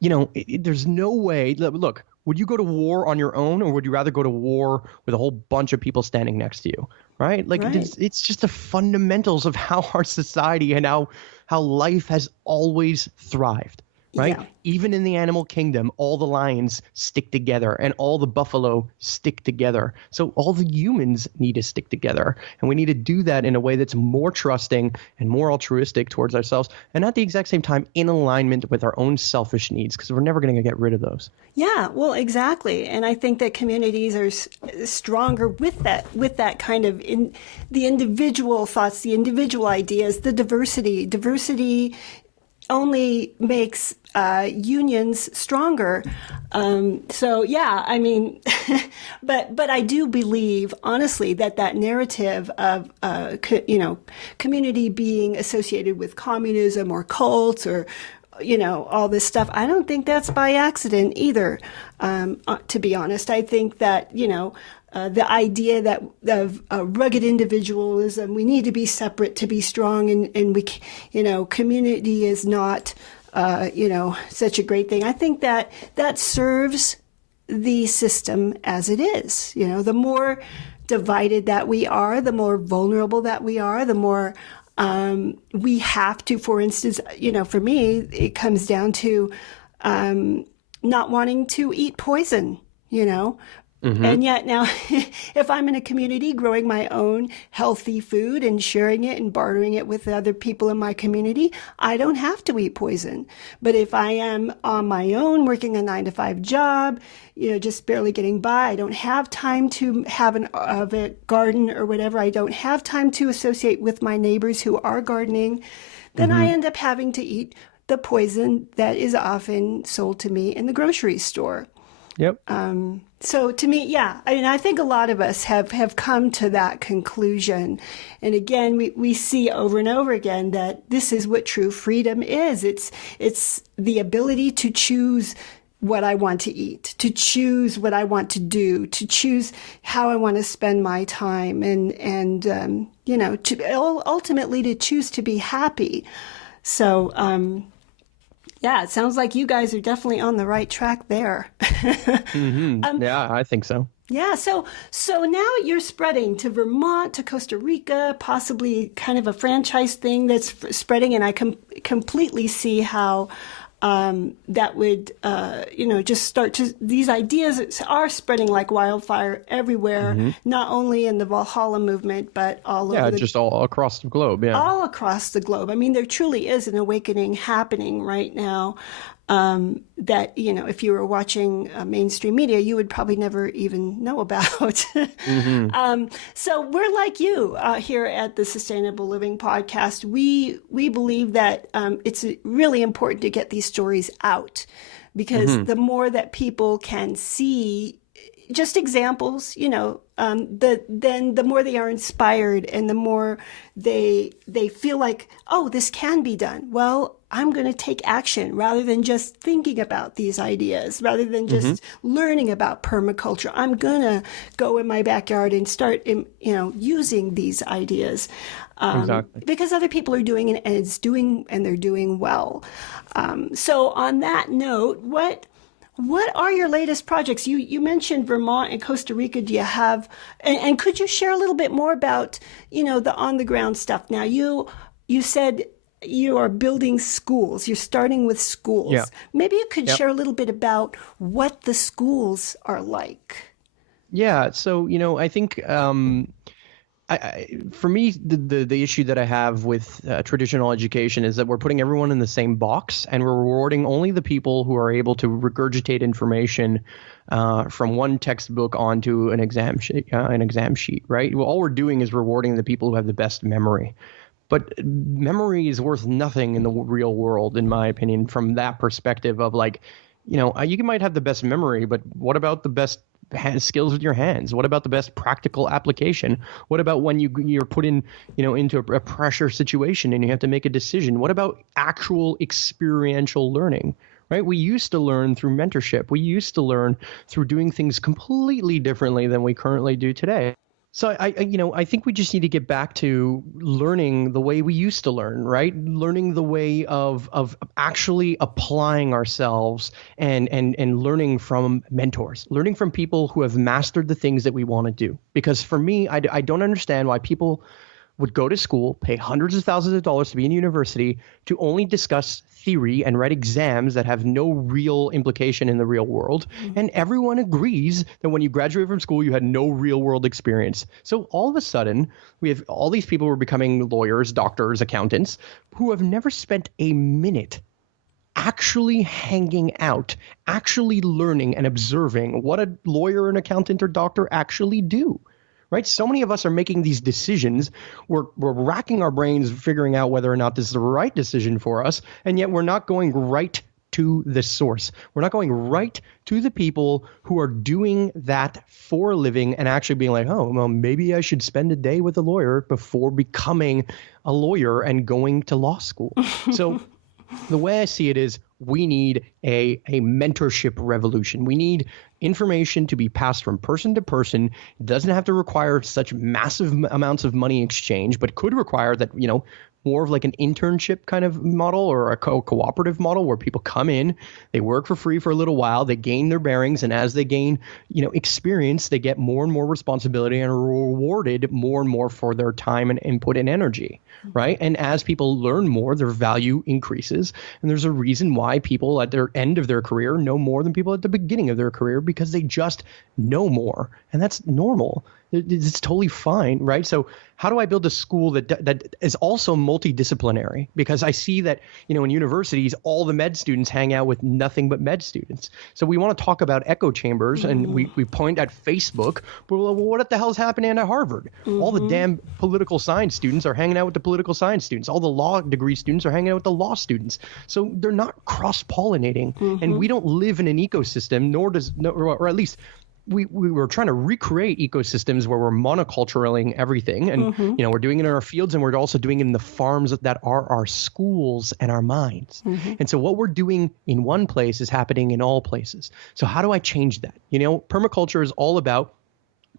there's no way – look, would you go to war on your own, or would you rather go to war with a whole bunch of people standing next to you, right? It's just the fundamentals of how our society and how life has always thrived. Right? Yeah. Even in the animal kingdom, all the lions stick together and all the buffalo stick together. So all the humans need to stick together. And we need to do that in a way that's more trusting and more altruistic towards ourselves, and at the exact same time in alignment with our own selfish needs, because we're never going to get rid of those. Yeah, well, exactly. And I think that communities are stronger with that kind of the individual thoughts, the individual ideas, the diversity. Diversity only makes unions stronger. So yeah, I mean, but I do believe honestly that narrative of community being associated with communism or cults or all this stuff, I don't think that's by accident either. To be honest, I think that the idea that of rugged individualism, we need to be separate to be strong, and we, community is not such a great thing. I think that serves the system as it is. The more divided that we are, the more vulnerable that we are, the more we have to, for instance, for me, it comes down to not wanting to eat poison, And yet now, if I'm in a community growing my own healthy food and sharing it and bartering it with other people in my community, I don't have to eat poison. But if I am on my own working a 9-to-5 job, just barely getting by, I don't have time to have a garden or whatever. I don't have time to associate with my neighbors who are gardening. Then I end up having to eat the poison that is often sold to me in the grocery store. Yep. So to me, I think a lot of us have come to that conclusion. And again, we see over and over again that this is what true freedom is. It's the ability to choose what I want to eat, to choose what I want to do, to choose how I want to spend my time, and to ultimately to choose to be happy. So, it sounds like you guys are definitely on the right track there. Yeah, I think so. Yeah, so now you're spreading to Vermont, to Costa Rica, possibly kind of a franchise thing that's spreading, and I completely see how that would, just start to, these ideas are spreading like wildfire everywhere, not only in the Valhalla movement, but all over. Just all across the globe. Yeah. All across the globe. I mean, there truly is an awakening happening right now. That, if you were watching mainstream media, you would probably never even know about. So we're like you here at the Sustainable Living Podcast. We believe that it's really important to get these stories out, because the more that people can see just examples, then the more they are inspired, and the more they feel like, oh, this can be done. Well, I'm going to take action rather than just thinking about these ideas, rather than just learning about permaculture. I'm going to go in my backyard and start, using these ideas. Exactly. Because other people are doing it, and they're doing well. So on that note, what are your latest projects? You mentioned Vermont and Costa Rica. Do you have, and could you share a little bit more about, the on the ground stuff? Now you said you are building schools. You're starting with schools. Yeah. Maybe you could share a little bit about what the schools are like. Yeah. So, I think, for me, the issue that I have with traditional education is that we're putting everyone in the same box, and we're rewarding only the people who are able to regurgitate information from one textbook onto an exam sheet, right? Well, all we're doing is rewarding the people who have the best memory. But memory is worth nothing in the real world, in my opinion, from that perspective of like, you might have the best memory, but what about the best skills with your hands? What about the best practical application? What about when you're put in, into a pressure situation and you have to make a decision? What about actual experiential learning? Right? We used to learn through mentorship. We used to learn through doing things completely differently than we currently do today. So I think we just need to get back to learning the way we used to learn, right? Learning the way of actually applying ourselves and learning from mentors, learning from people who have mastered the things that we want to do. Because for me, I don't understand why people would go to school, pay hundreds of thousands of dollars to be in university, to only discuss theory and write exams that have no real implication in the real world. And everyone agrees that when you graduate from school, you had no real world experience. So all of a sudden, we have all these people who are becoming lawyers, doctors, accountants, who have never spent a minute actually hanging out, actually learning and observing what a lawyer, an accountant, or doctor actually do. Right? So many of us are making these decisions. We're racking our brains figuring out whether or not this is the right decision for us, and yet we're not going right to the source. We're not going right to the people who are doing that for a living and actually being like, oh, well, maybe I should spend a day with a lawyer before becoming a lawyer and going to law school. So the way I see it is we need a mentorship revolution. We need information to be passed from person to person. It doesn't have to require such massive amounts of money exchange, but could require that, more of like an internship kind of model or a cooperative model where people come in, they work for free for a little while, they gain their bearings, and as they gain, experience, they get more and more responsibility and are rewarded more and more for their time and input and energy, right? And as people learn more, their value increases. And there's a reason why people at their end of their career know more than people at the beginning of their career, because they just know more. And that's normal. It's totally fine, right? So how do I build a school that is also multidisciplinary? Because I see that, in universities, all the med students hang out with nothing but med students. So we want to talk about echo chambers, and we point at Facebook, but well, what the hell's happening at Harvard? All the damn political science students are hanging out with the political science students. All the law degree students are hanging out with the law students. So they're not cross-pollinating, and we don't live in an ecosystem, or at least we were trying to recreate ecosystems where we're monoculturaling everything. And, we're doing it in our fields, and we're also doing it in the farms that are our schools and our minds. And so what we're doing in one place is happening in all places. So how do I change that? Permaculture is all about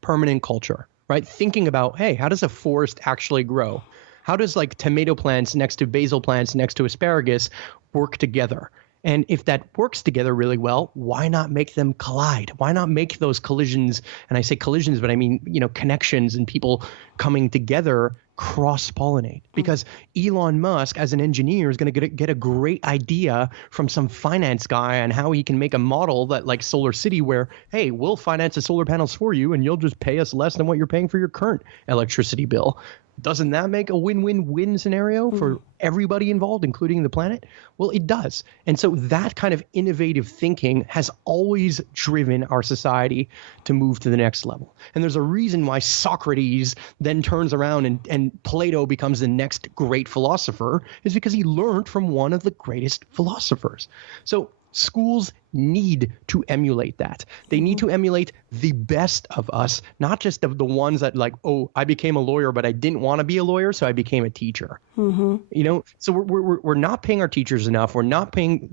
permanent culture, right? Thinking about, hey, how does a forest actually grow? How does like tomato plants next to basil plants next to asparagus work together? And if that works together really well, why not make them collide? Why not make those collisions? And I say collisions, but I mean, connections and people coming together cross-pollinate. Because Elon Musk, as an engineer, is going to get a great idea from some finance guy on how he can make a model that like Solar City where, hey, we'll finance the solar panels for you and you'll just pay us less than what you're paying for your current electricity bill. Doesn't that make a win-win-win scenario for everybody involved, including the planet? Well, it does. And so that kind of innovative thinking has always driven our society to move to the next level. And there's a reason why Socrates then turns around and Plato becomes the next great philosopher, is because he learned from one of the greatest philosophers. So schools need to emulate that. They need to emulate the best of us, not just of the ones that like, oh, I became a lawyer, but I didn't want to be a lawyer, so I became a teacher. So we're not paying our teachers enough. We're not paying,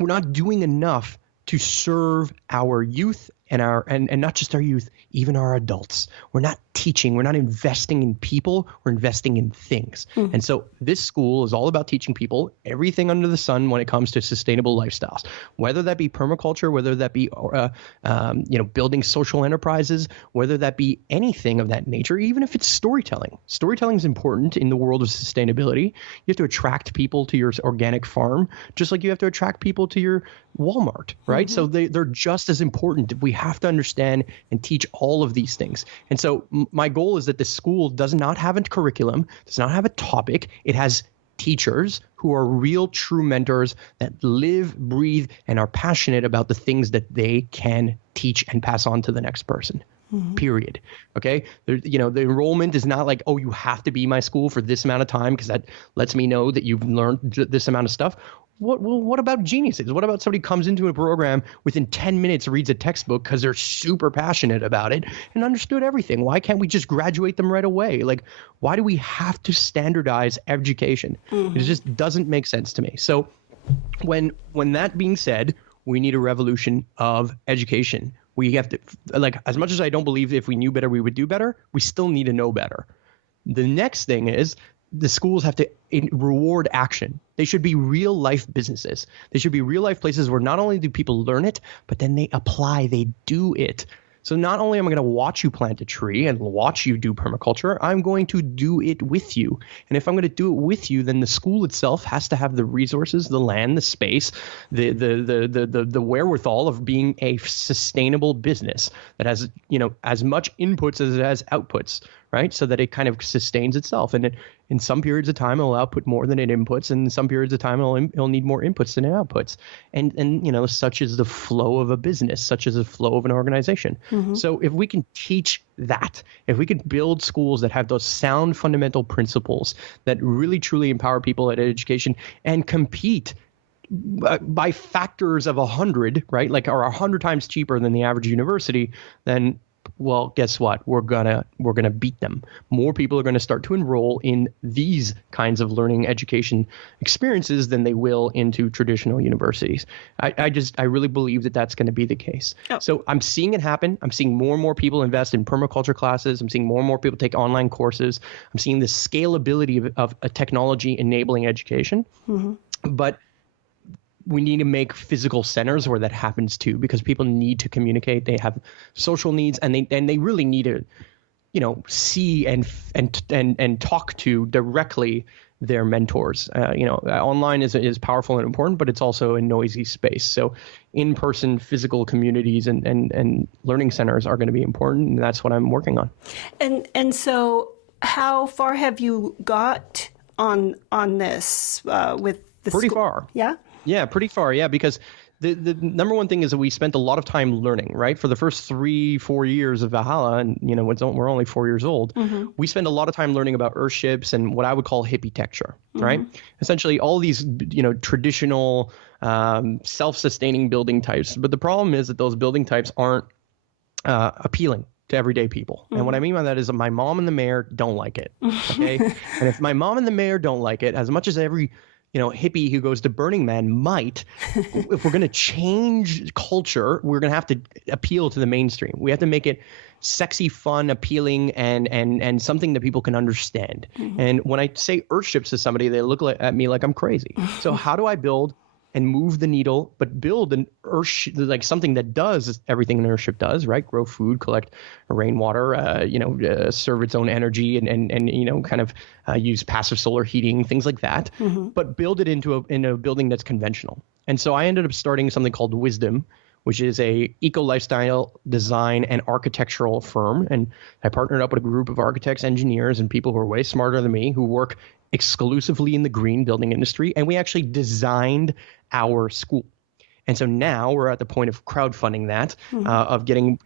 we're not doing enough to serve our youth and not just our youth, even our adults. We're not teaching. We're not investing in people. We're investing in things. And so this school is all about teaching people everything under the sun when it comes to sustainable lifestyles, whether that be permaculture, whether that be, building social enterprises, whether that be anything of that nature, even if it's storytelling. Storytelling is important in the world of sustainability. You have to attract people to your organic farm, just like you have to attract people to your Walmart, right? So they're just as important. We have to understand and teach all of these things. And so my goal is that the school does not have a curriculum, does not have a topic. It has teachers who are real, true mentors that live, breathe, and are passionate about the things that they can teach and pass on to the next person. Period. Okay. The enrollment is not like, oh, you have to be my school for this amount of time because that lets me know that you've learned this amount of stuff. What about geniuses? What about somebody comes into a program within 10 minutes, reads a textbook because they're super passionate about it and understood everything? Why can't we just graduate them right away? Like, why do we have to standardize education? It just doesn't make sense to me. So when that being said, we need a revolution of education. We have to, like, as much as I don't believe if we knew better, we would do better, we still need to know better. The next thing is the schools have to reward action. They should be real life businesses. They should be real life places where not only do people learn it, but then they apply, they do it. So not only am I going to watch you plant a tree and watch you do permaculture, I'm going to do it with you. And if I'm going to do it with you, then the school itself has to have the resources, the land, the space, the wherewithal of being a sustainable business that has, as much inputs as it has outputs, right? So that it kind of sustains itself. And in some periods of time, it'll output more than it inputs. And in some periods of time, it'll need more inputs than it outputs. And such is the flow of a business, such as the flow of an organization. So if we can teach that, if we can build schools that have those sound fundamental principles that really truly empower people at education and compete by factors of 100, right? Like are 100 times cheaper than the average university, then well, guess what? We're gonna beat them. More people are going to start to enroll in these kinds of learning education experiences than they will into traditional universities. I really believe that that's going to be the case. Oh. So I'm seeing it happen. I'm seeing more and more people invest in permaculture classes. I'm seeing more and more people take online courses. I'm seeing the scalability of a technology enabling education. Mm-hmm. But we need to make physical centers where that happens too, because people need to communicate. They have social needs, and they really need to, see and talk to directly their mentors. Online is powerful and important, but it's also a noisy space. So in-person physical communities and learning centers are going to be important, and that's what I'm working on. And so how far have you got on this with the Pretty school? Far. Yeah? Yeah, pretty far. Yeah, because the number one thing is that we spent a lot of time learning, right? For the first 3-4 years of Valhalla, and we're only 4 years old, mm-hmm. we spend a lot of time learning about earthships and what I would call hippie-tecture, mm-hmm. right? Essentially all these, traditional self-sustaining building types. But the problem is that those building types aren't appealing to everyday people. Mm-hmm. And what I mean by that is that my mom and the mayor don't like it, okay? And if my mom and the mayor don't like it, as much as every hippie who goes to Burning Man might, if we're going to change culture, we're going to have to appeal to the mainstream. We have to make it sexy, fun, appealing, and something that people can understand. Mm-hmm. And when I say earthships to somebody, they look at me like I'm crazy. So how do I build and move the needle, but build an earthship, like something that does everything an earthship does, right? Grow food, collect rainwater, serve its own energy, and kind of use passive solar heating, things like that. Mm-hmm. But build it into a building that's conventional. And so I ended up starting something called Wisdom, which is a eco-lifestyle design and architectural firm. And I partnered up with a group of architects, engineers, and people who are way smarter than me, who work exclusively in the green building industry. And we actually designed our school. And so now we're at the point of crowdfunding that, mm-hmm. Of getting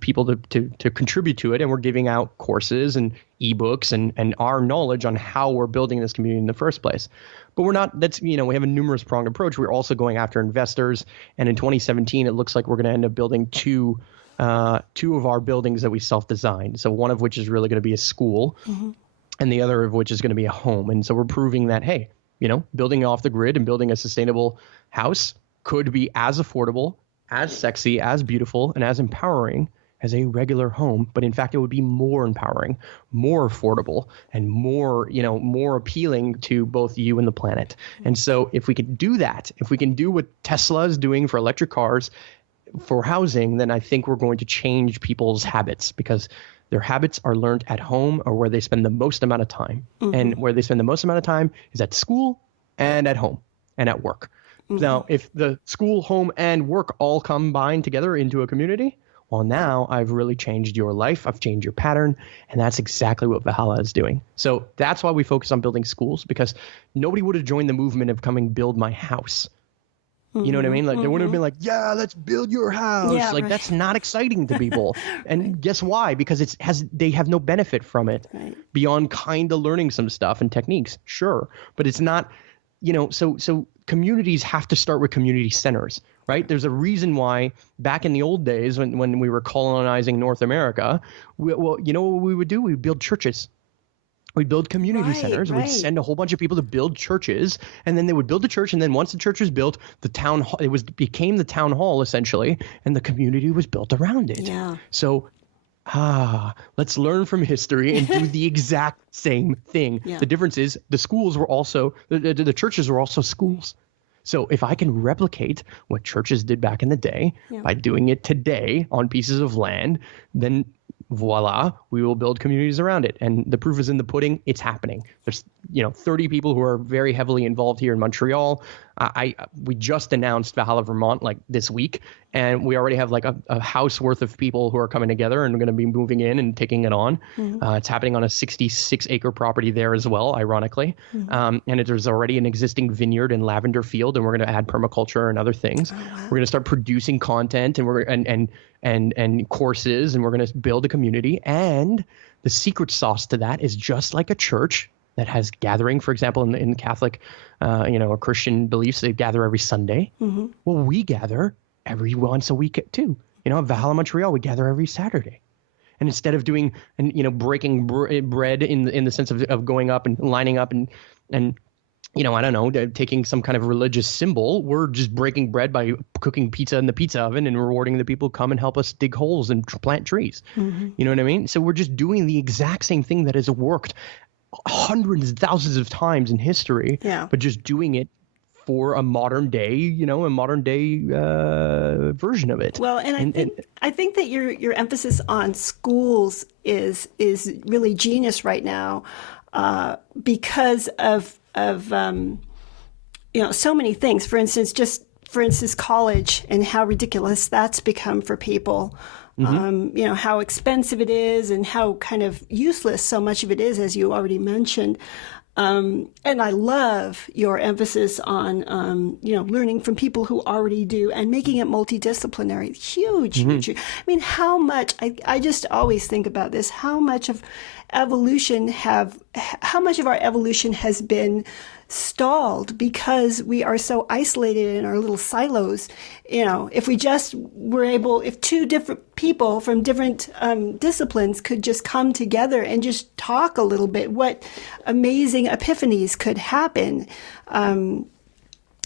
people to contribute to it, and we're giving out courses and ebooks and our knowledge on how we're building this community in the first place. But we're not. We have a numerous pronged approach. We're also going after investors, and in 2017, it looks like we're going to end up building two of our buildings that we self-designed. So one of which is really going to be a school, mm-hmm. and the other of which is going to be a home. And so we're proving that, hey, building off the grid and building a sustainable house could be as affordable, as sexy, as beautiful, and as empowering as a regular home. But in fact, it would be more empowering, more affordable, and more appealing to both you and the planet. And so if we could do that, if we can do what Tesla is doing for electric cars, for housing, then I think we're going to change people's habits, because their habits are learned at home or where they spend the most amount of time. Mm-hmm. And where they spend the most amount of time is at school and at home and at work. Mm-hmm. Now, if the school, home, and work all combine together into a community, well, now I've really changed your life. I've changed your pattern. And that's exactly what Valhalla is doing. So that's why we focus on building schools, because nobody would have joined the movement of coming build my house. You know what I mean? Like, mm-hmm. they wouldn't have been like, yeah, let's build your house. Yeah, like, right. That's not exciting to people. And right. Guess why? Because they have no benefit from it, right. beyond kind of learning some stuff and techniques. Sure. But it's not, so communities have to start with community centers, right? There's a reason why back in the old days when we were colonizing North America, what we would do? We would build churches. We'd build community centers. Right. We'd send a whole bunch of people to build churches, and then they would build the church. And then once the church was built, the town hall, became the town hall essentially, and the community was built around it. Yeah. So, let's learn from history and do the exact same thing. Yeah. The difference is the schools were also the churches were also schools. So if I can replicate what churches did back in the day, yeah. by doing it today on pieces of land, then voila, we will build communities around it. And the proof is in the pudding. It's happening. There's 30 people who are very heavily involved here in Montreal. We just announced Valhalla, Vermont, like this week, and we already have like a house worth of people who are coming together and going to be moving in and taking it on. Mm-hmm. It's happening on a 66-acre property there as well, ironically. Mm-hmm. And there's already an existing vineyard and lavender field, and we're going to add permaculture and other things. Oh, wow. We're going to start producing content and courses, and we're going to build a community. And the secret sauce to that is, just like a church that has gathering, for example, in Catholic, or Christian beliefs, they gather every Sunday. Mm-hmm. Well, we gather every once a week too. At Valhalla Montreal, we gather every Saturday. And instead of doing and breaking bread in the sense of going up and lining up and I don't know, taking some kind of religious symbol, we're just breaking bread by cooking pizza in the pizza oven and rewarding the people who come and help us dig holes and plant trees. You know what I mean? So we're just doing the exact same thing that has worked hundreds, thousands of times in history, but just doing it for a modern day, version of it. Well, and I think that your emphasis on schools is really genius right now, because of so many things. For instance, college and how ridiculous that's become for people. How expensive it is and how kind of useless so much of it is, as you already mentioned. And I love your emphasis on, learning from people who already do and making it multidisciplinary. Huge. I mean, how much, I just always think about this, how much of our evolution has been stalled because we are so isolated in our little silos. If we just were able, if two different people from different disciplines could just come together and just talk a little bit, what amazing epiphanies could happen. And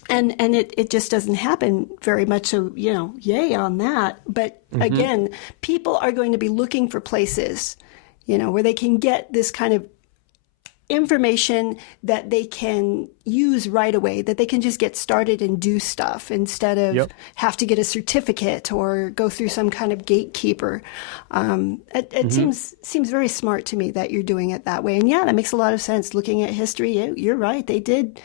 it just doesn't happen very much. So, yay on that. But again, people are going to be looking for places, where they can get this kind of information that they can use right away, that they can just get started and do stuff instead of have to get a certificate or go through some kind of gatekeeper. It seems very smart to me that you're doing it that way. And that makes a lot of sense. Looking at history, you're right. They did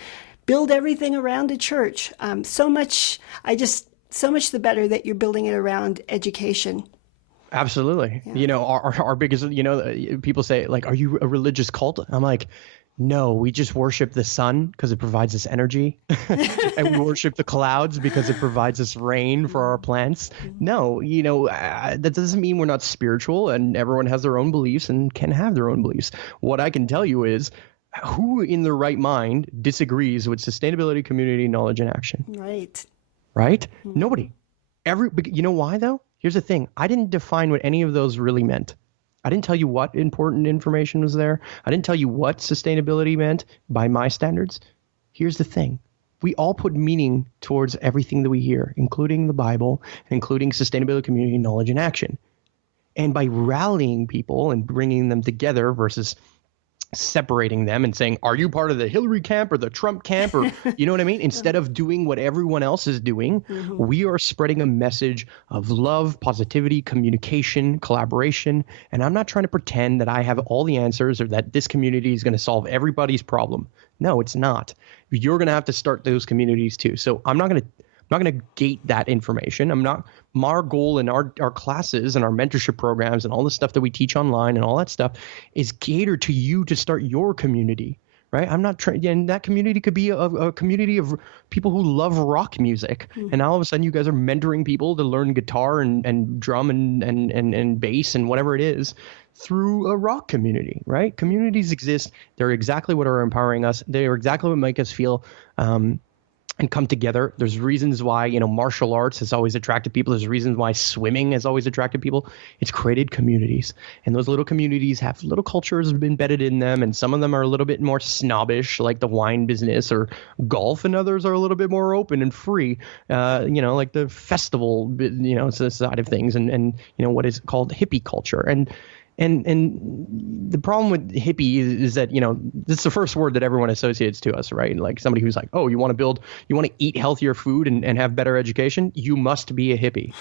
build everything around a church. So much the better that you're building it around education. Absolutely. Our biggest, people say, like, are you a religious cult? I'm like, no, we just worship the sun because it provides us energy. And we worship the clouds because it provides us rain for our plants. No, that doesn't mean we're not spiritual, and everyone has their own beliefs and can have their own beliefs. What I can tell you is, who in their right mind disagrees with sustainability, community, knowledge, and action? Right? Nobody. You know why, though? Here's the thing. I didn't define what any of those really meant. I didn't tell you what important information was there. I didn't tell you what sustainability meant by my standards. Here's the thing. We all put meaning towards everything that we hear, including the Bible, including sustainability, community, knowledge, and action. And by rallying people and bringing them together versus separating them and saying, are you part of the Hillary camp or the Trump camp, or you know what I mean? Instead of doing what everyone else is doing, we are spreading a message of love, positivity, communication, collaboration. And I'm not trying to pretend that I have all the answers or that this community is going to solve everybody's problem. No, it's not. You're going to have to start those communities too. So I'm not going to gate that information. Our goal in our classes and our mentorship programs and all the stuff that we teach online and all that stuff is catered to you to start your community, right? I'm not trying, and that community could be a community of people who love rock music. And all of a sudden you guys are mentoring people to learn guitar and drum and bass and whatever it is through a rock community, right? Communities exist. They're exactly what are empowering us. They are exactly what make us feel and come together. There's reasons why, martial arts has always attracted people. There's reasons why swimming has always attracted people. It's created communities. And those little communities have little cultures embedded in them. And some of them are a little bit more snobbish, like the wine business or golf. And others are a little bit more open and free, like the festival, side of things and what is called hippie culture. And the problem with hippie is that, this is the first word that everyone associates to us, right? Like somebody who's like, oh, you want to eat healthier food and have better education? You must be a hippie.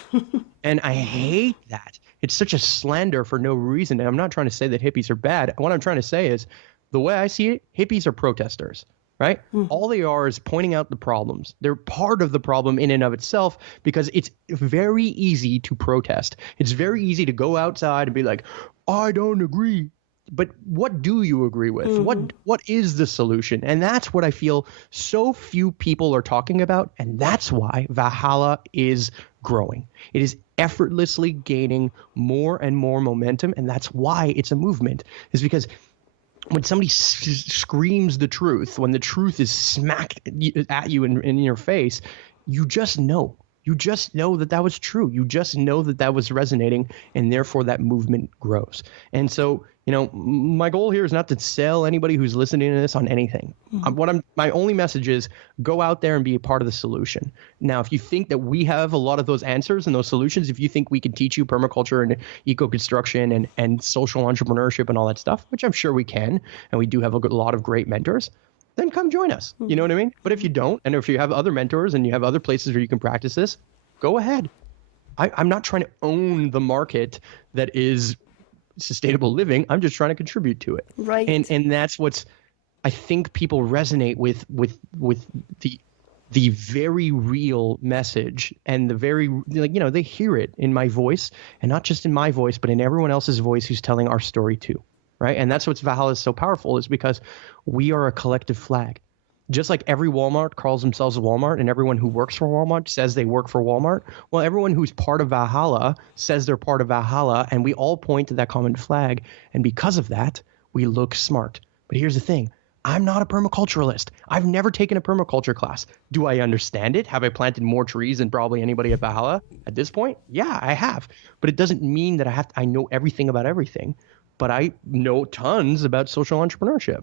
And I hate that. It's such a slander for no reason. And I'm not trying to say that hippies are bad. What I'm trying to say is, the way I see it, hippies are protesters. Right? All they are is pointing out the problems. They're part of the problem in and of itself because it's very easy to protest. It's very easy to go outside and be like, I don't agree. But what do you agree with? What is the solution? And that's what I feel so few people are talking about. And that's why Valhalla is growing. It is effortlessly gaining more and more momentum. And that's why it's a movement, is because when somebody screams the truth, when the truth is smacked at you in your face, you just know. You just know that that was true. You just know that that was resonating, and therefore that movement grows. And so, my goal here is not to sell anybody who's listening to this on anything. My only message is go out there and be a part of the solution. Now, if you think that we have a lot of those answers and those solutions, if you think we can teach you permaculture and eco-construction and social entrepreneurship and all that stuff, which I'm sure we can, and we do have a lot of great mentors, then come join us. You know what I mean? But if you don't, and if you have other mentors and you have other places where you can practice this, go ahead. I'm not trying to own the market that is sustainable living. I'm just trying to contribute to it. Right. And that's what's, I think people resonate with the very real message and the very, they hear it in my voice, and not just in my voice, but in everyone else's voice who's telling our story too. Right. And that's what's Valhalla is so powerful, is because we are a collective flag. Just like every Walmart calls themselves a Walmart, and everyone who works for Walmart says they work for Walmart. Well, everyone who's part of Valhalla says they're part of Valhalla, and we all point to that common flag. And because of that, we look smart. But here's the thing. I'm not a permaculturalist. I've never taken a permaculture class. Do I understand it? Have I planted more trees than probably anybody at Valhalla at this point? Yeah, I have. But it doesn't mean that I know everything about everything. But I know tons about social entrepreneurship.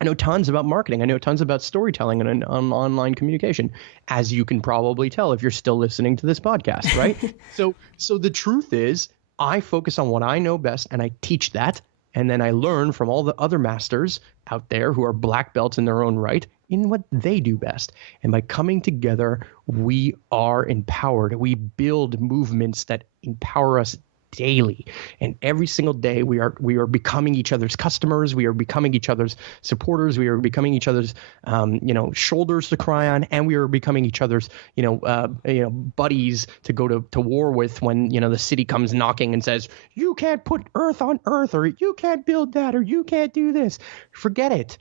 I know tons about marketing. I know tons about storytelling and online communication, as you can probably tell if you're still listening to this podcast, right? So the truth is, I focus on what I know best, and I teach that. And then I learn from all the other masters out there who are black belts in their own right in what they do best. And by coming together, we are empowered. We build movements that empower us daily, and every single day we are becoming each other's customers. We are becoming each other's supporters. We are becoming each other's shoulders to cry on, and we are becoming each other's buddies to go to war with when the city comes knocking and says, you can't put earth on earth, or you can't build that, or you can't do this. Forget it.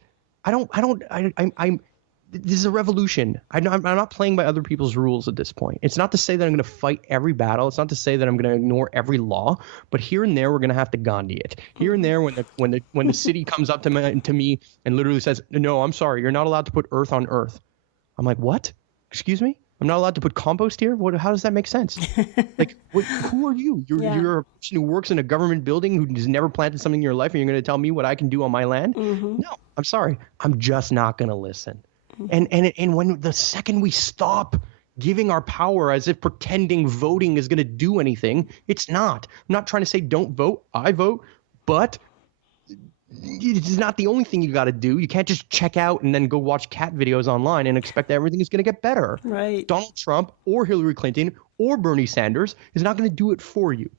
This is a revolution. I'm not playing by other people's rules at this point. It's not to say that I'm going to fight every battle. It's not to say that I'm going to ignore every law. But here and there, we're going to have to Gandhi it. Here and there, when the city comes up to me and literally says, "No, I'm sorry, you're not allowed to put earth on earth." I'm like, "What? Excuse me? I'm not allowed to put compost here? How does that make sense? Who are you? You're a person who works in a government building who has never planted something in your life, and you're going to tell me what I can do on my land? Mm-hmm. No, I'm sorry. I'm just not going to listen." And when the second we stop giving our power as if pretending voting is going to do anything, it's not. I'm not trying to say don't vote. I vote, but it's not the only thing you got to do. You can't just check out and then go watch cat videos online and expect that everything is going to get better. Right. Donald Trump or Hillary Clinton or Bernie Sanders is not going to do it for you.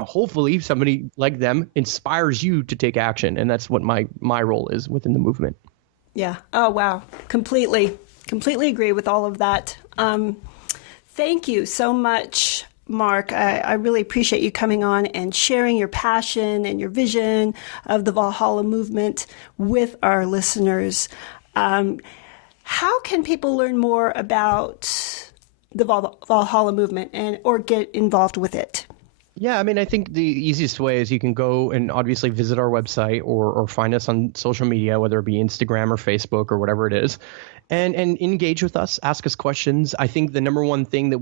Hopefully somebody like them inspires you to take action, and that's what my role is within the movement. Yeah. Oh, wow. Completely agree with all of that. Thank you so much, Marc. I really appreciate you coming on and sharing your passion and your vision of the Valhalla movement with our listeners. How can people learn more about the Valhalla movement or get involved with it? Yeah, I mean, I think the easiest way is you can go and obviously visit our website or find us on social media, whether it be Instagram or Facebook or whatever it is, and engage with us, ask us questions. I think the number one thing that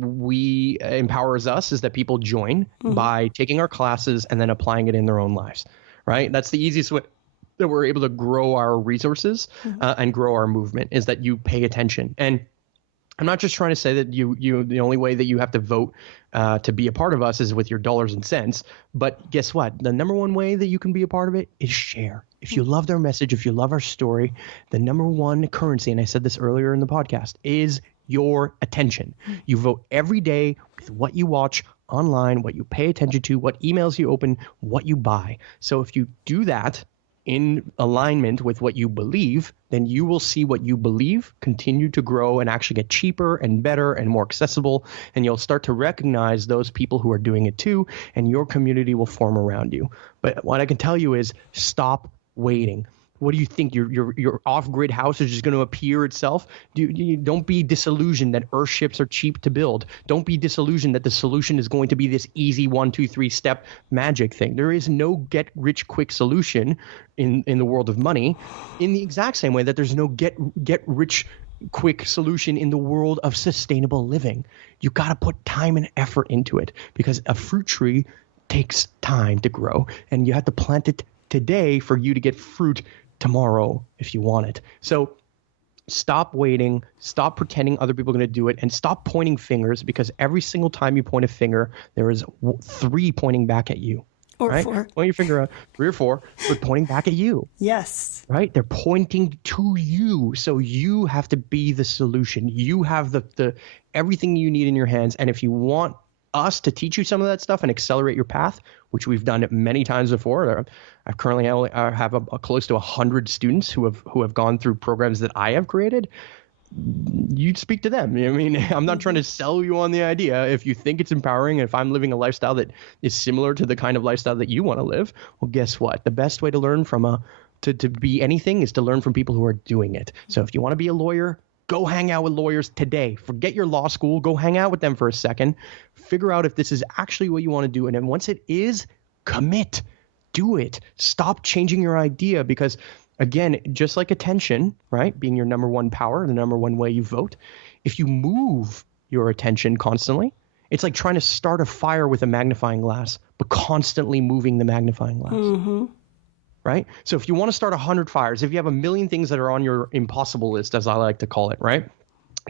empowers us is that people join by taking our classes and then applying it in their own lives, right? That's the easiest way that we're able to grow our resources and grow our movement, is that you pay attention. And I'm not just trying to say that you the only way that you have to vote to be a part of us is with your dollars and cents. But guess what? The number one way that you can be a part of it is share. If you loved our message, if you love our story, the number one currency, and I said this earlier in the podcast, is your attention. You vote every day with what you watch online, what you pay attention to, what emails you open, what you buy. So if you do that in alignment with what you believe, then you will see what you believe continue to grow and actually get cheaper and better and more accessible. And you'll start to recognize those people who are doing it too, and your community will form around you. But what I can tell you is stop waiting. What do you think? Your off-grid house is just going to appear itself? Don't be disillusioned that earthships are cheap to build. Don't be disillusioned that the solution is going to be this easy 1, 2, 3 step magic thing. There is no get rich quick solution in the world of money, in the exact same way that there's no get rich quick solution in the world of sustainable living. You got to put time and effort into it, because a fruit tree takes time to grow, and you have to plant it today for you to get fruit tomorrow if you want it. So stop waiting, stop pretending other people are going to do it, and stop pointing fingers, because every single time you point a finger, there is 3 pointing back at you. Or right? 4. Point your finger out, 3 or 4, but pointing back at you. Yes. Right? They're pointing to you. So you have to be the solution. You have the everything you need in your hands. And if you want us to teach you some of that stuff and accelerate your path, which we've done it many times before. I've currently have a close to 100 students who have gone through programs that I have created. You speak to them. I mean, I'm not trying to sell you on the idea. If you think it's empowering, if I'm living a lifestyle that is similar to the kind of lifestyle that you want to live, well, guess what? The best way to learn from to be anything is to learn from people who are doing it. So if you want to be a lawyer, go hang out with lawyers today. Forget your law school. Go hang out with them for a second. Figure out if this is actually what you want to do. And then once it is, commit. Do it. Stop changing your idea, because, again, just like attention, right, being your number one power, the number one way you vote, if you move your attention constantly, it's like trying to start a fire with a magnifying glass, but constantly moving the magnifying glass. Mm-hmm. Right? So if you want to start 100 fires, if you have 1,000,000 things that are on your impossible list, as I like to call it, right?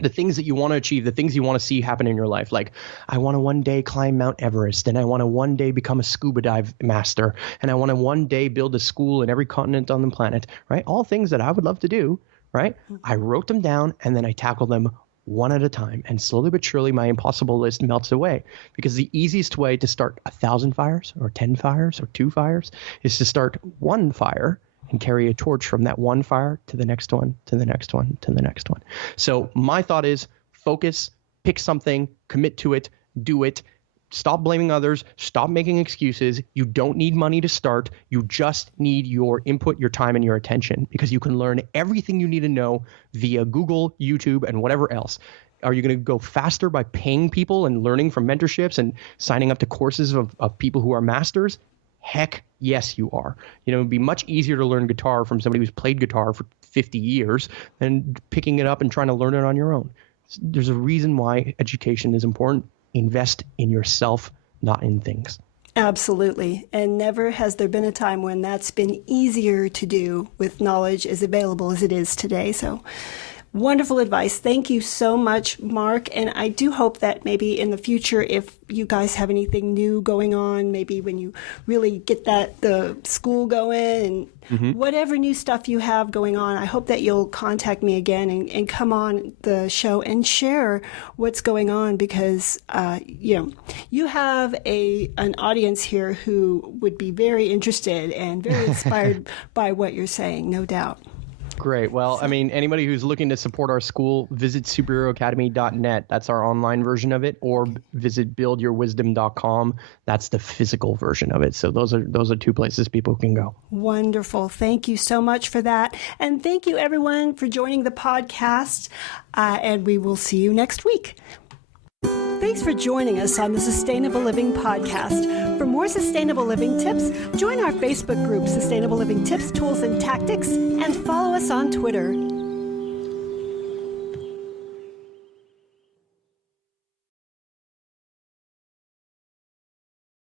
The things that you want to achieve, the things you want to see happen in your life, like I want to one day climb Mount Everest, and I want to one day become a scuba dive master, and I want to one day build a school in every continent on the planet, right? All things that I would love to do, right? I wrote them down, and then I tackled them one at a time, and slowly but surely my impossible list melts away, because the easiest way to start 1,000 fires or 10 fires or 2 fires is to start 1 fire and carry a torch from that 1 fire to the next one, to the next one, to the next one. So my thought is focus, pick something, commit to it, do it. Stop blaming others. Stop making excuses. You don't need money to start. You just need your input, your time, and your attention, because you can learn everything you need to know via Google, YouTube, and whatever else. Are you going to go faster by paying people and learning from mentorships and signing up to courses of people who are masters? Heck, yes, you are. You know, it'd be much easier to learn guitar from somebody who's played guitar for 50 years than picking it up and trying to learn it on your own. There's a reason why education is important. Invest in yourself, not in things. Absolutely. And never has there been a time when that's been easier to do with knowledge as available as it is today. So wonderful advice. Thank you so much, Marc. And I do hope that maybe in the future, if you guys have anything new going on, maybe when you really get the school going and whatever new stuff you have going on, I hope that you'll contact me again and come on the show and share what's going on, because, you have an audience here who would be very interested and very inspired by what you're saying, no doubt. Great. Well, I mean, anybody who's looking to support our school, visit superheroacademy.net. That's our online version of it, or visit buildyourwisdom.com. That's the physical version of it. So those are 2 places people can go. Wonderful. Thank you so much for that. And thank you, everyone, for joining the podcast. And we will see you next week. Thanks for joining us on the Sustainable Living Podcast. For more sustainable living tips, join our Facebook group, Sustainable Living Tips, Tools, and Tactics, and follow us on Twitter.